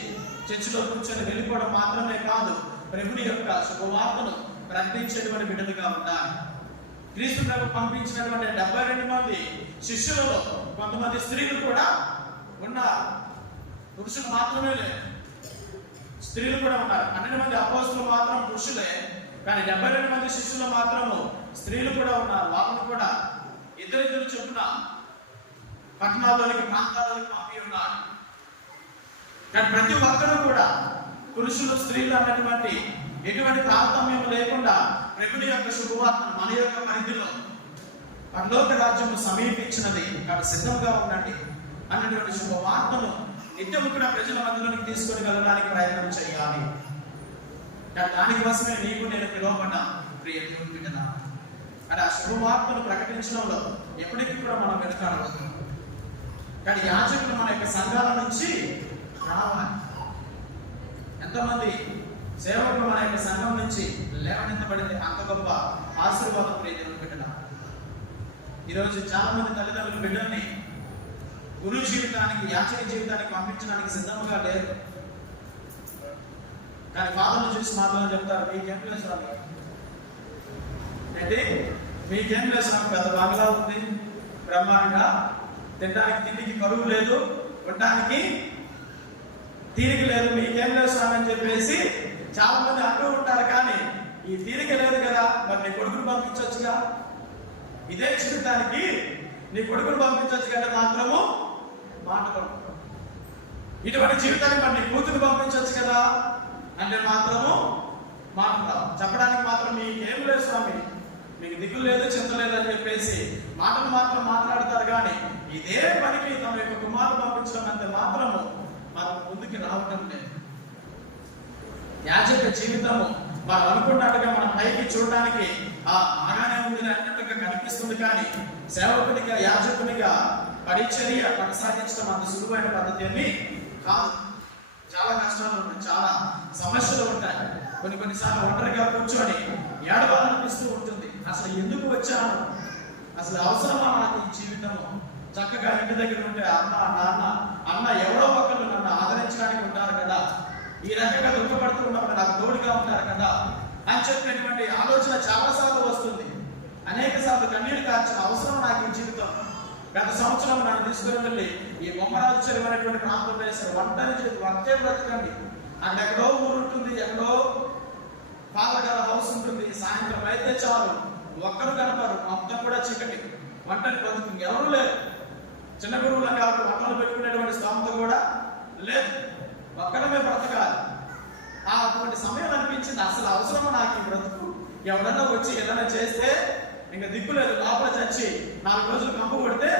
చర్చిలో కూర్చొని వెళ్ళిపోవడం మాత్రమే కాదు, ప్రభుని యొక్క శుభవార్తను ప్రకటించేటువంటి బిడ్డలుగా ఉండాలి. క్రీస్తు ప్రభు పంపించినటువంటి 72 మంది శిష్యులలో కొంతమంది స్త్రీలు కూడా ఉన్నారు. పురుషులు మాత్రమే లేదు, స్త్రీలు కూడా ఉన్నారు. 12 మంది అపోస్తలులు మాత్రం పురుషులే, కానీ 72 మంది శిష్యులు మాత్రము స్త్రీలు కూడా ఉన్నారు. వాళ్ళని కూడా ఇద్దరిద్దరు చొప్పున పట్టణాల్లోనికి, ప్రాంతాలకు పంపి ఉన్నారు. కానీ ప్రతి ఒక్కరూ కూడా పురుషులు స్త్రీలు అన్నటువంటి ఎటువంటి తారతమ్యం లేకుండా ప్రభుని యొక్క శుభవార్తను మన యొక్క పరిధిలో పరలోక రాజ్యం సమీపించినది కాబట్టి సిద్ధంగా ఉండండి అన్నటువంటి శుభవార్తను నిత్యము కూడా ప్రజల మధ్యలోనికి తీసుకొని వెళ్ళడానికి ప్రయత్నం చేయాలి. దానికోసమే నీకు నేను పిలువబడ్డా ప్రియ దేవుని బిడ్డనా. అంటే ఆ శుభవార్తను ప్రకటించడంలో ఎప్పటికీ కూడా మనం వెనుకాడవద్దు. కానీ యాజకులు మన యొక్క సంఘాల నుంచి రావాలి. ఎంతమంది సేవకులు మన యొక్క సంఘం నుంచి లేవనెత్తబడింది, అంత గొప్ప ఆశీర్వాదం ప్రియ దేవుని బిడ్డనా. ఈరోజు చాలా మంది తల్లిదండ్రులు బిడ్డల్ని గురు జీవితానికి, యాచక జీవితానికి పంపించడానికి సిద్ధంగా లేరు. కానీ ఫాదర్ను చూసి మాత్రం చెప్తారు, మీకేం లేదు అంటే మీకేం లేదు, పెద్ద బంగ్లా ఉంది, బ్రహ్మాండంగా తినడానికి తిండికి కరువు లేదు, ఉండడానికి తీరిక లేదు, మీకేం లేదు అని చెప్పేసి చాలా మంది అంటూ ఉంటారు. కానీ ఈ తీరిక లేదు కదా, మరి నీ కొడుకును పంపించవచ్చుగా, ఇదే జీవితానికి నీ కొడుకును పంపించవచ్చు కదా మాత్రము మాట్లాడు. ఇటువంటి జీవితానికి మరి నీ కూతురు పంపించవచ్చు కదా అంటే మాత్రము మాట్లాడతాం. చెప్పడానికి మాత్రం మీకేం లేదు స్వామి, మీకు దిగులు లేదు, చింత లేదు అని చెప్పేసి మాటలు మాత్రం మాట్లాడతారు. కానీ ఇదే పనికి తమ యొక్క కుమారుడు పంపించడం అంటే మాత్రము మనం ముందుకు రావటం లేదు. యాజక జీవితము వారు అనుకున్నట్టుగా మన పైకి చూడడానికి బాగానే ఉంది అన్నట్టుగా కనిపిస్తుంది. కానీ సేవకునిగా యాజకునిగా పరిచర్య కొనసాగించడం అంత సులువైన పద్ధతి అని కాదు. చాలా కష్టాలు ఉంటాయి, చాలా సమస్యలు ఉంటాయి. కొన్నిసార్లు ఒంటరిగా కూర్చొని ఏడవాలనిపిస్తూ ఉంటుంది. అసలు ఎందుకు వచ్చాను, అసలు అవసరమా నాకు ఈ జీవితము? చక్కగా ఇంటి దగ్గర ఉంటే అన్న నాన్న అన్న ఎవరో ఒకళ్ళు నన్ను ఆదరించడానికి ఉంటారు కదా, ఈ రకంగా దుఃఖపడుతూ ఉన్నప్పుడు నాకు తోడుగా ఉంటారు కదా అని చెప్పినటువంటి ఆలోచన చాలాసార్లు వస్తుంది. అనేక సార్లు కన్నీళ్లు కార్చిన అవసరం నాకు ఈ జీవితం. గత సంవత్సరం నన్ను తీసుకుని వెళ్ళి ఈ బొమ్మరాజు చెరువు అనేటువంటి ప్రాంతం వేశారు. వంటే బ్రతకండి, అక్కడ ఎక్కడో ఊరు ఉంటుంది, ఎక్కడో పాతకాల హౌస్ ఉంటుంది. సాయంత్రం అయితే చాలు ఒక్కరు కనపరు, మొత్తం కూడా చీకటి, వంటని బ్రతుకు ఎవరు లేరు. చిన్న గురువులం కాబట్టి వంటలు పెట్టుకునేటువంటి స్థామత కూడా లేదు, ఒక్కడమే బ్రతకాలి. అటువంటి సమయం అనిపించింది, అసలు అవసరమా నాకు ఈ బ్రతుకు? ఎవరన్నా వచ్చి ఏదైనా చేస్తే ఇంకా దిక్కు లేదు, లోపల చచ్చి 4 రోజులు కంపు కొడితే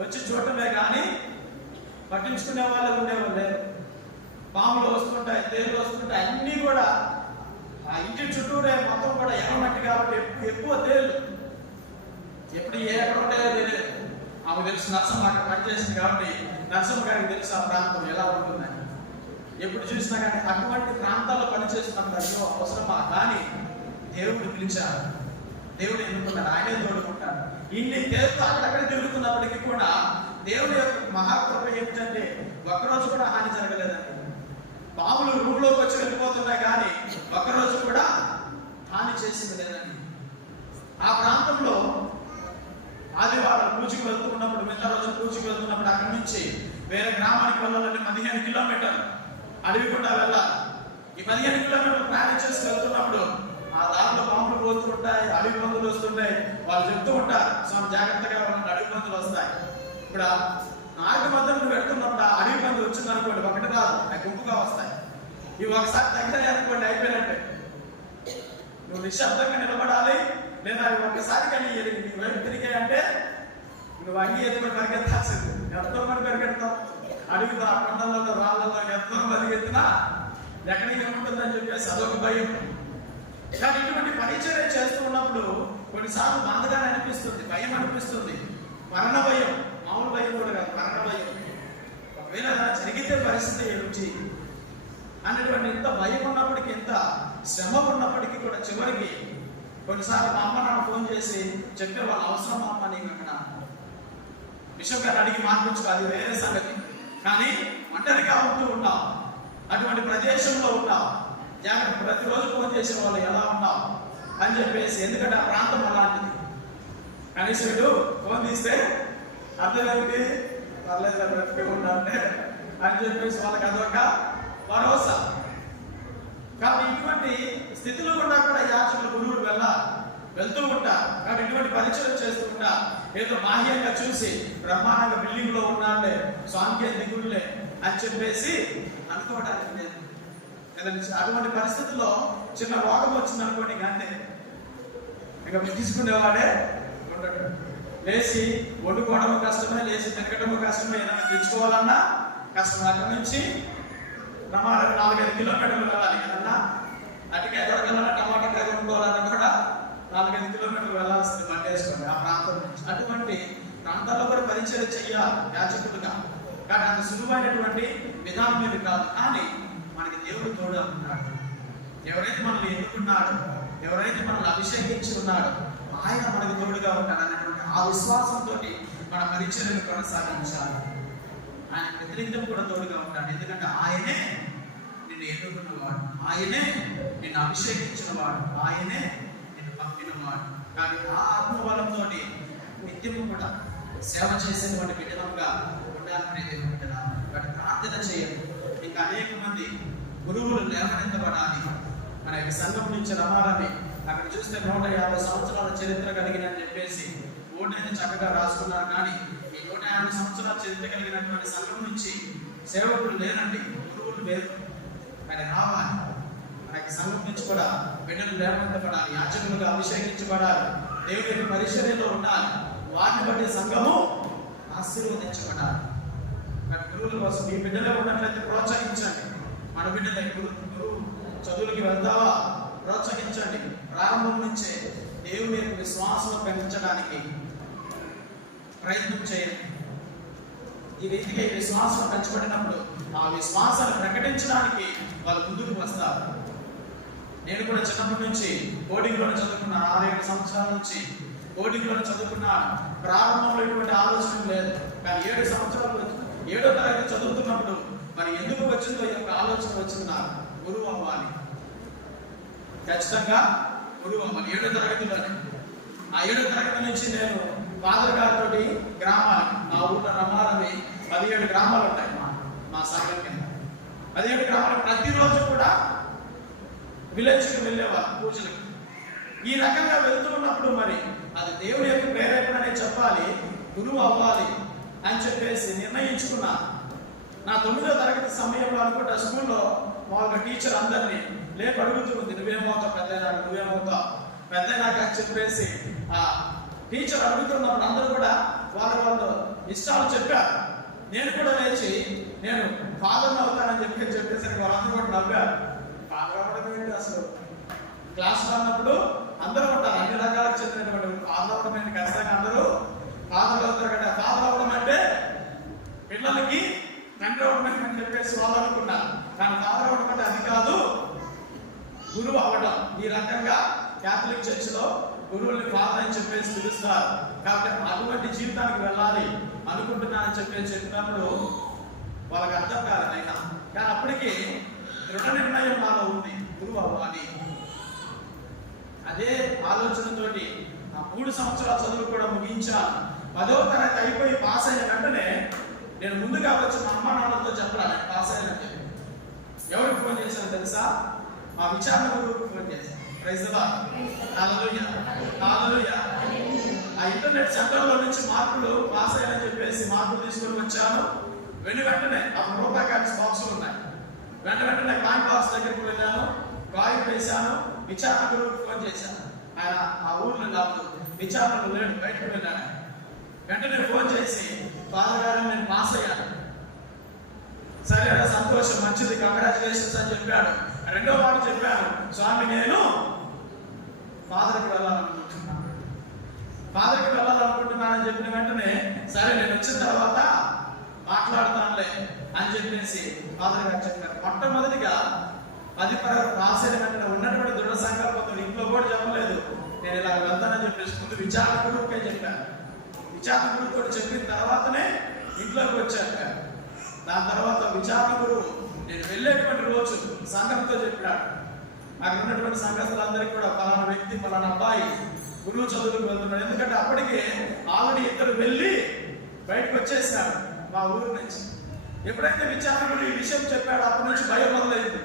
వచ్చి చూడటమే కానీ పట్టించుకునే వాళ్ళు ఉండేవాళ్ళు లేరు. పాములు వస్తుంటాయి, తేలు వస్తుంటాయి, అన్నీ కూడా ఆ ఇంటి చుట్టూరే మొత్తం కూడా ఎర్రమట్టి కాబట్టి ఎక్కువ తేలు. ఎప్పుడు ఎక్కడ ఉంటాయో తెలియదు. ఆమె తెలుసు, నరసమ్మ అక్కడ పనిచేసింది కాబట్టి నరసమ్మ గారికి తెలుసు ఆ ప్రాంతం ఎలా ఉంటుందని. ఎప్పుడు చూసినా కానీ అటువంటి ప్రాంతాల్లో పనిచేస్తున్నప్పుడు అయ్యో అవసరమా, కానీ దేవుడు పిలిచారు, దేవుడు ఎన్నుకున్నాడు, ఆయనే తోడుకుంటాడు. ఇన్ని తేలుతో అక్కడక్కడ తిరుగుతున్నప్పటికీ కూడా దేవుడి యొక్క మహాకృప ఏమిటంటే ఒక్కరోజు కూడా హాని జరగలేదండి. పాములు రూమ్లోకి వచ్చి వెళ్ళిపోతున్నాయి కానీ ఒక్కరోజు కూడా హాని చేసింది లేదండి. ఆ ప్రాంతంలో ఆదివారం పూజకి వెళ్తున్నప్పుడు, మిగతా రోజు పూజకి వెళ్తున్నప్పుడు అక్కడి నుంచి వేరే గ్రామానికి వెళ్ళాలంటే 15 కిలోమీటర్లు అడవి గుండా వెళ్ళాలి. ఈ 15 కిలోమీటర్లు ప్రయాణం చేసి వెళ్తున్నప్పుడు ఆ దారిలో పాములు పోతుంటాయి, అడవి పందులు వస్తుంటాయి. వాళ్ళు చెప్తూ ఉంటారు, స్వామి జాగ్రత్తగా ఉన్న అడవి పందులు వస్తాయి. ఇప్పుడు మార్గ మధ్యలో పెడుతున్నప్పుడు ఆ అడవి పందులు వచ్చింది అనుకోండి, ఒకటి కాదు, అవి గుంపుగా వస్తాయి. ఇవి ఒకసారి తగ్గాయి అనుకోండి, అయిపోయినట్టే. నువ్వు నిశ్శబ్దంగా నిలబడాలి, లేదా అవి ఒక్కసారి కానీ వైపు తిరిగాయంటే నువ్వు అంగీ ఎత్తుకొని పరిగెత్తాల్సింది. ఎంతో మంది పరిగెడతాం అడవిలో, ఆ కొండలలో రాళ్ళలో ఎంతో పరిగెత్తినా ఎక్కడికి ఏముంటుందని చెప్పేసి అదొక భయం. కానీ ఇటువంటి పరిచర్య చేస్తూ ఉన్నప్పుడు కొన్నిసార్లు బాధగానే అనిపిస్తుంది, భయం అనిపిస్తుంది. మరణ భయం, మామూలు భయం కూడా కాదు, మరణ భయం. ఒకవేళ జరిగితే పరిస్థితి ఏమిటి అనేటువంటి ఇంత భయం ఉన్నప్పటికీ, ఇంత శ్రమ ఉన్నప్పటికీ కూడా చివరికి కొన్నిసార్లు మా అమ్మ నాన్న ఫోన్ చేసి చెప్పే వాళ్ళ అవసరం అమ్మ నీకు అక్కడ విషయం గారిని అడిగి మార్పించుకోవాలి, వేరే సంగతి. కానీ ఒంటరిగా ఉంటూ ఉంటాం, అటువంటి ప్రదేశంలో ఉంటాం, జాగ్రత్త. ప్రతిరోజు ఫోన్ చేసే వాళ్ళు ఎలా ఉన్నావు అని చెప్పేసి, ఎందుకంటే ఆ ప్రాంతం అలాంటిది. కనీసం ఫోన్ తీస్తే అర్థం ఏమిటి, పర్లేదు బ్రతికే ఉండాలంటే అని చెప్పేసి వాళ్ళకి అదొక భరోసా. కాబట్టి ఇటువంటి స్థితిలో కూడా యాచకులు గురువులు వెళ్తూ ఉంటారు. కాబట్టి ఇటువంటి పరిచయం చేస్తూ ఉంటారు. ఏదో బాహ్యంగా చూసి బ్రహ్మాండంగా బిల్డింగ్ లో ఉన్నాడే, స్వామికే దిగుళ్ళే అని చెప్పేసి అనుకోవడానికి లేదు. అటువంటి పరిస్థితుల్లో చిన్న రోగం వచ్చింది అనుకోండి, అంతే, ఇంకా తీసుకునేవాడే ఉండడు. లేచి వండుకోవడము కష్టమే, లేచి తిరగడము కష్టమే, ఏదైనా తెచ్చుకోవాలన్నా కష్టం. అక్కడి నుంచి 4-5 కిలోమీటర్లు వెళ్ళాలి. ఏదన్నా అటుకే దొరకాలన్నా, టమాటా కాయ కొనుక్కోవాలన్నా కూడా 4-5 కిలోమీటర్లు వెళ్ళాల్సింది బండి వేసుకోండి ఆ ప్రాంతం నుంచి. అటువంటి ప్రాంతాల్లో కూడా పరిచయం చెయ్యాలి యాచకుడుగా. కానీ అంత సులువైనటువంటి విధానం ఏమి కాదు. కానీ మనకి దేవుడు తోడు ఉన్నాడు. ఎవరైతే మనల్ని ఎన్నుకున్నాడు, ఎవరైతే మనల్ని అభిషేకించి ఉన్నాడో ఆయన మనకు తోడుగా ఉంటాడు అనేటువంటి ఆ విశ్వాసంతో మన పరిచర్యను కొనసాగించాలి. ఆయన వ్యతిరేకం కూడా తోడుగా ఉంటాడు. ఎందుకంటే ఆయనే నిన్ను ఎన్నుకున్నవాడు, ఆయనే నిన్ను అభిషేకించిన వాడు, ఆయనే నిన్ను పంపినవాడు. కానీ ఆ ఆత్మబలంతో నిత్యము కూడా సేవ చేసేటువంటి విధానంగా ఉండాలని దేవుడు. వాటి ప్రార్థన చేయాలి. ఇంకా అనేక మంది గురువులు లేవనెత్తబడాలి. మన యొక్క సంఘం నుంచి రమాలని అక్కడ చూస్తే 150 సంవత్సరాల చరిత్ర కలిగిన అని చెప్పేసి ఓటైతే చక్కగా రాసుకున్నారు. కానీ ఈ 150 సంవత్సరాల చరిత్ర కలిగినటువంటి సంఘం నుంచి సేవకులు లేరండి, గురువులు లేరు. కానీ రావాలి. మనకి సంఘం నుంచి కూడా బిడ్డలు లేవనెత్తబడాలి, యాచకులుగా అభిషేకించబడాలి, దేవుడి యొక్క పరిచర్యలో ఉండాలి. వారిని బట్టి సంఘము ఆశీర్వదించబడాలి. మరి గురువుల కోసం మీ బిడ్డలే ఉన్నట్లయితే ప్రోత్సహించండి. మన బిడ్డలే గురువు చదువులకి వెళ్తావా, ప్రోత్సహించండి. ప్రారంభం నుంచే దేవుని యొక్క విశ్వాసం పెంచడానికి ప్రయత్నం చేయండి. ఈ రీతిగా ఈ విశ్వాసం పెంచబడినప్పుడు ఆ విశ్వాసాన్ని ప్రకటించడానికి వాళ్ళు ముందుకు వస్తారు. నేను కూడా చిన్నప్పటి నుంచి కోడింగ్లోనే చదువుకున్నాను. 6-7 సంవత్సరాల నుంచి కోడింగ్లోనే చదువుకున్నాను. ప్రారంభంలో ఇటువంటి ఆలోచన లేదు, కానీ 7 సంవత్సరాలు 7వ తరగతి చదువుతున్నప్పుడు మరి ఎందుకు వచ్చిందో ఈ యొక్క ఆలోచన వచ్చింది. నాకు గురువు అవ్వాలి, ఖచ్చితంగా గురువు అవ్వాలి. 7వ తరగతిలోనే ఆ 7వ తరగతి నుంచి నేను ఫాదర్ గారితో గ్రామాలు, మా ఊళ్ళో రమారవి 17 గ్రామాలు ఉంటాయి మా సంఘం కింద. 17 గ్రామాలు ప్రతిరోజు కూడా విలేజ్కి వెళ్ళేవారు పూజలకు. ఈ రకంగా వెళ్తూ ఉన్నప్పుడు మరి అది దేవుడి యొక్క ప్రేరేపణనే చెప్పాలి, గురువు అవ్వాలి అని చెప్పేసి నిర్ణయించుకున్నా. నా 9వ తరగతి సమయంలో అనుకుంటా స్కూల్లో మామూలుగా టీచర్ అందరినీ లేపు అడుగుతుంది, నువ్వేమవుతావు పెద్దయినాక, నువ్వేమవుతావు పెద్దయినాక అని చెప్పేసి ఆ టీచర్ అడుగుతున్నప్పుడు అందరూ కూడా వాళ్ళు ఇష్టాలు చెప్పారు. నేను కూడా లేచి నేను ఫాదర్ అవుతానని చెప్పేసరికి వాళ్ళందరూ కూడా నవ్వారు. ఫాదర్ అవ్వడం ఏంటి అసలు? క్లాస్లో అన్నప్పుడు అందరూ ఉంటారు, అన్ని రకాలకు చెందినటువంటి ఫాదర్ అవ్వడం ఏంటి? ఖచ్చితంగా అందరూ ఫాదర్ అవుతారు కదా. ఫాదర్ అవ్వడం అంటే పిల్లలకి తండ్రి అవ్వడం అని చెప్పేసి వాళ్ళు అనుకున్నారు. కానీ ఫాదర్ అవ్వడం అంటే అది కాదు, గురువు అవ్వడం. ఈ రకంగా క్యాథలిక్ చర్చిలో గురువుల్ని ఫాదర్ అని చెప్పేసి పిలుస్తారు. కాబట్టి అటువంటి జీవితానికి వెళ్ళాలి అనుకుంటున్నానని చెప్పేసి చెప్పినప్పుడు వాళ్ళకి అర్థం కాలేదు. అయినా కానీ అప్పటికి దృఢ నిర్ణయం నాలో ఉంది, గురువు అవ్వాలి. అదే ఆలోచనతోటి ఆ 3 సంవత్సరాల చదువు కూడా ముగించాను. 10వ తరగతి అయిపోయి పాస్ అయిన వెంటనే నేను ముందుగా వచ్చి మా అమ్మ నాన్నలతో చెప్పాను నేను పాస్ అయినట్టు. ఎవరికి ఫోన్ చేశాను తెలుసా? మా విచారణ గురువుకి ఫోన్ చేశాను. ప్రైజ్ ది లార్డ్, హల్లెలూయా, హల్లెలూయా. ఆ ఇంటర్నెట్ సెంటర్లో నుంచి మార్కులు పాస్ అయ్యానని చెప్పేసి మార్కులు తీసుకొని వచ్చాను. వెంటనే ఆ రూపాయి కాయిన్స్ బాక్సులు ఉన్నాయి. వెంటనే కాయిన్ బాక్స్ దగ్గరికి వెళ్ళాను, కాయిన్ వేశాను, విచారణ గురువుకి ఫోన్ చేశాను. ఆయన ఆ ఊర్లో నాకు విచారణలో లేడు, బయటకు వెళ్ళాను. వెంటనే ఫోన్ చేసి ఫాదర్ గారు నేను పాస్ అయ్యాను. సరే సంతోషం, మంచిది, కంగ్రాచులేషన్స్ అని చెప్పాడు. రెండో మాట చెప్పాను, స్వామి నేను ఫాదర్కి వెళ్ళాలనుకుంటున్నానని చెప్పిన వెంటనే సరే నేను వచ్చిన తర్వాత మాట్లాడుతానులే అని చెప్పేసి ఫాదర్ గారు చెప్పారు. మొట్టమొదటిగా 10 పాస్ అయిన వెంటనే ఉన్నటువంటి దృఢ సంకల్పంతో ఇంట్లో కూడా చెప్పలేదు, నేను ఇలా వెళ్తానని చెప్పేసి ముందు విచారణ గురువుకే చెప్పాను. విచారణ గురువుతో చెప్పిన తర్వాతనే ఇంట్లోకి వచ్చాను. దాని తర్వాత విచారణ గురువు నేను వెళ్ళేటువంటి రోజు సంఘంతో చెప్పాడు. అక్కడ ఉన్నటువంటి సంఘస్థులందరికీ కూడా పలానా వ్యక్తి పలానా అబ్బాయి గురువు చదువుకు వెళ్తున్నాడు. ఎందుకంటే అప్పటికే ఆల్రెడీ ఇద్దరు వెళ్ళి బయటకు వచ్చేసాడు మా ఊరు నుంచి. ఎప్పుడైతే విచారణ గురువు ఈ విషయం చెప్పాడు అప్పటి నుంచి భయం మొదలైంది.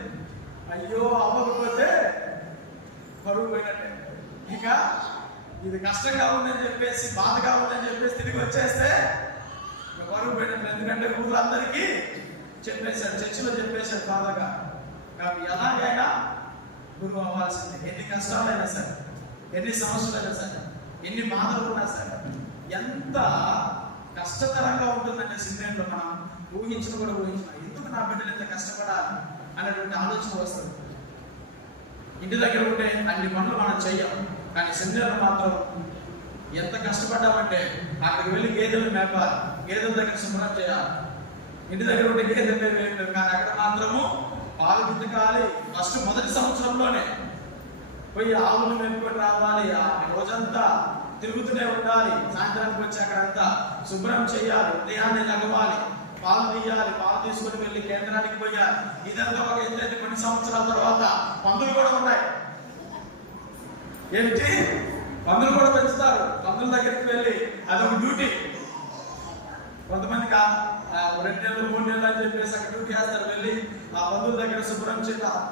అయ్యో అవ్వకపోతే పరువు పోయినట్టే, ఇక ఇది కష్టంగా ఉందని చెప్పేసి బాధగా ఉందని చెప్పేసి తిరిగి వచ్చేస్తే పరువు పోయినట్టు. ఎందుకంటే ఊళ్ళందరికీ చెప్పేశాడు, చర్చిలో చెప్పేశాడు ఫాదర్ గారు. కాబట్టి ఎలాగైనా గురువు అవ్వాల్సిందే. ఎన్ని కష్టాలైనా సరే, ఎన్ని సమస్యలైనా సరే, ఎన్ని బాధలు ఉన్నా సరే, ఎంత కష్టతరంగా ఉంటుందంటే సిద్ధంలో మనం ఊహించిన ఎందుకు నా బిడ్డలు ఎంత కష్టపడాలి అనేటువంటి ఆలోచన వస్తుంది. ఇంటి దగ్గర ఉంటే అన్ని పనులు మనం చెయ్యం, కానీ సిద్ధంలో మాత్రం ఎంత కష్టపడ్డామంటే అక్కడికి వెళ్ళి గేదెలు మేపాలి, గేదెల దగ్గర శుభ్రం చేయాలి. ఇంటి దగ్గర ఉంటే గేదెలు మేపేయలేదు, కానీ అక్కడ మాత్రము పాలు గిట్టుకాలి. ఫస్ట్ మొదటి సంవత్సరంలోనే పోయి ఆవులు మేపుకొని రావాలి, ఆ రోజంతా తిరుగుతూనే ఉండాలి. సాయంత్రానికి వచ్చి అక్కడంతా శుభ్రం చేయాలి, ఉదయాన్నే లగవాలి, పాలు తీయాలి, పాలు తీసుకుని వెళ్ళి కేంద్రానికి పోయాలి. ఇదంతా ఒక ఎత్తైతే కొన్ని సంవత్సరాల తర్వాత పందులు కూడా ఉన్నాయి. ఏమిటి, పందులు కూడా పెంచుతారు. పందుల దగ్గరికి వెళ్ళి అదొక డ్యూటీ. కొంతమందికి 2 నెలలు 3 నెలలు అని చెప్పేసి అక్కడ డ్యూటీ చేస్తారు. వెళ్ళి ఆ పందుల దగ్గర శుభ్రం చేయాలి.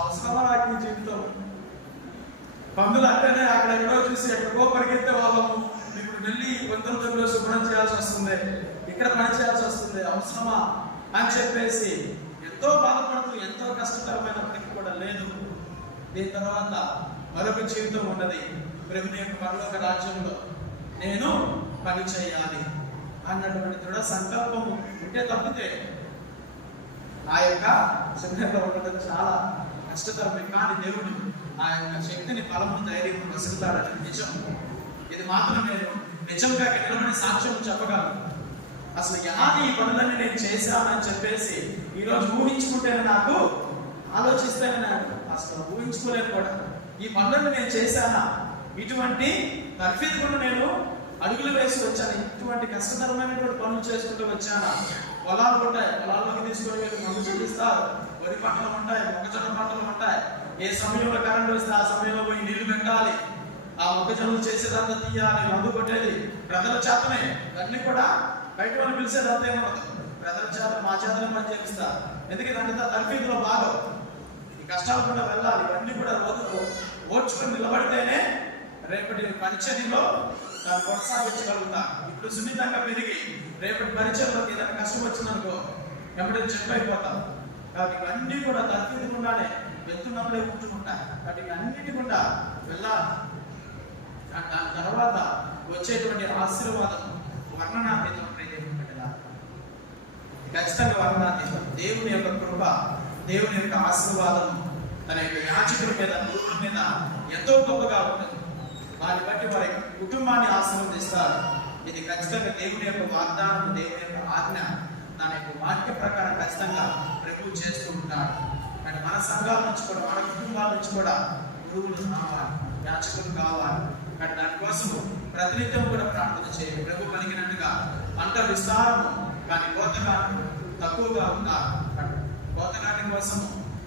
అవసరమా నాకు ఈ జీవితం? పందులు అంటేనే అక్కడ ఎక్కడో చూసి ఎక్కడికో పరిగెత్తే వాళ్ళము. ఇప్పుడు వెళ్ళి పందుల దగ్గర శుభ్రం చేయాల్సి వస్తుంది, ఇక్కడ పని చేయాల్సి వస్తుంది, అవసరమా అని చెప్పేసి ఎంతో బాధపడుతూ ఎంతో కష్టతరమైనప్పటికీ కూడా లేదు. దీని తర్వాత మరొక జీవితం ఉన్నది. ప్రభుని యొక్క పరలోక రాజ్యంలో నేను పని చేయాలి అన్నటువంటి దృఢ సంకల్పం ఉంటే తప్పితే ఆ యొక్క శక్తిలో ఉండడం చాలా కష్టతరమే. కానీ దేవుడు ఆ యొక్క శక్తిని, బలము, ధైర్యం వసులుతాడని నిజం. ఇది మాత్రం నేను నిజంగా ఇక్కడ నిలబడి సాక్ష్యం చెప్పగలను. అసలు ఎలాంటి ఈ పనులన్నీ నేను చేశానని చెప్పేసి ఈరోజు ఊహించుకుంటేనే నాకు, ఆలోచిస్తేనే నాకు అసలు ఊహించుకోలేదు కూడా. ఈ పనులను నేను చేశానా, ఇటువంటి తర్ఫీదును నేను అడుగులు వేసి వచ్చాను, ఇటువంటి కష్టతరమైనటువంటి పనులు చేసుకుంటూ వచ్చానా. పొలాలు ఉంటాయి, పొలాల్లోకి తీసుకొని వెళ్ళి మందు చూపిస్తారు, వరి పంటలు ఉంటాయి, మొక్కజొన్న పంటలు ఉంటాయి. ఏ సమయంలో కరెంట్ వస్తే ఆ సమయంలో పోయి నీళ్లు పెట్టాలి, ఆ మొక్కజొన్నలు చేసేదంతా తీయాలి, మందు కొట్టేది ప్రజల చేతనే. ఇవన్నీ కూడా బయట వాళ్ళు పిలిచేదంతా ఏమన్నది ప్రజల చేత, మా చేతనే పని చేపిస్తారు. ఎందుకంటే తర్ఫీదులో భాగం, ఈ కష్టాలు కూడా వెళ్ళాలి. ఇవన్నీ కూడా ఓర్చుకొని నిలబడితేనే రేపటి పరిచర్యలో దాన్ని కొనసాగించగలుగుతా. ఇప్పుడు సున్నితంగా పెరిగి రేపటి పరిచయంలోకి ఏదైనా కష్టం వచ్చిందనుకో ఎప్పుడైనా చెట్టు అయిపోతాం. కాబట్టి ఇవన్నీ కూడా తర్ఫీదుకుండానే వెళ్తున్నప్పుడే కూర్చుకుంటా. కాబట్టి అన్నిటి కూడా వెళ్ళాలి. దాని తర్వాత వచ్చేటువంటి ఆశీర్వాదం వర్ణనాతీతం. ఖచ్చితంగా వర్ణనాతీతం. దేవుని యొక్క కృప, దేవుని యొక్క ఆశీర్వాదం తన యొక్క యాచకుల మీద, నూరుల మీద ఎంతో గొప్పగా ఉంటుంది. వారిని బట్టి వారి కుటుంబాన్ని ఆశీర్వదిస్తారు. ఇది ఖచ్చితంగా దేవుని యొక్క వాగ్దానం, దేవుని యొక్క ఆజ్ఞ, దాని యొక్క వాక్య ప్రకారం ఖచ్చితంగా ప్రభువు చేస్తూ ఉంటాడు. కానీ మన సంఘాల నుంచి కూడా, మన కుటుంబాల నుంచి కూడా గురువులు కావాలి, యాచకులు కావాలి. కానీ దానికోసం ప్రతినిత్యం కూడా ప్రార్థన చేయాలి. ప్రభు పలికినట్టుగా పంట విస్తారము కానీ కోతగాడు తక్కువగా ఉన్నారు. కోతగాడి కోసం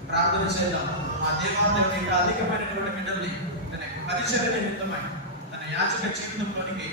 ప్రార్థన చేద్దాం. ఆ దేవాలయం యొక్క అధికమైనటువంటి బిడ్డల్ని తన పరిచర్య నిమిత్తమై తన యాచక జీవితంలోనికి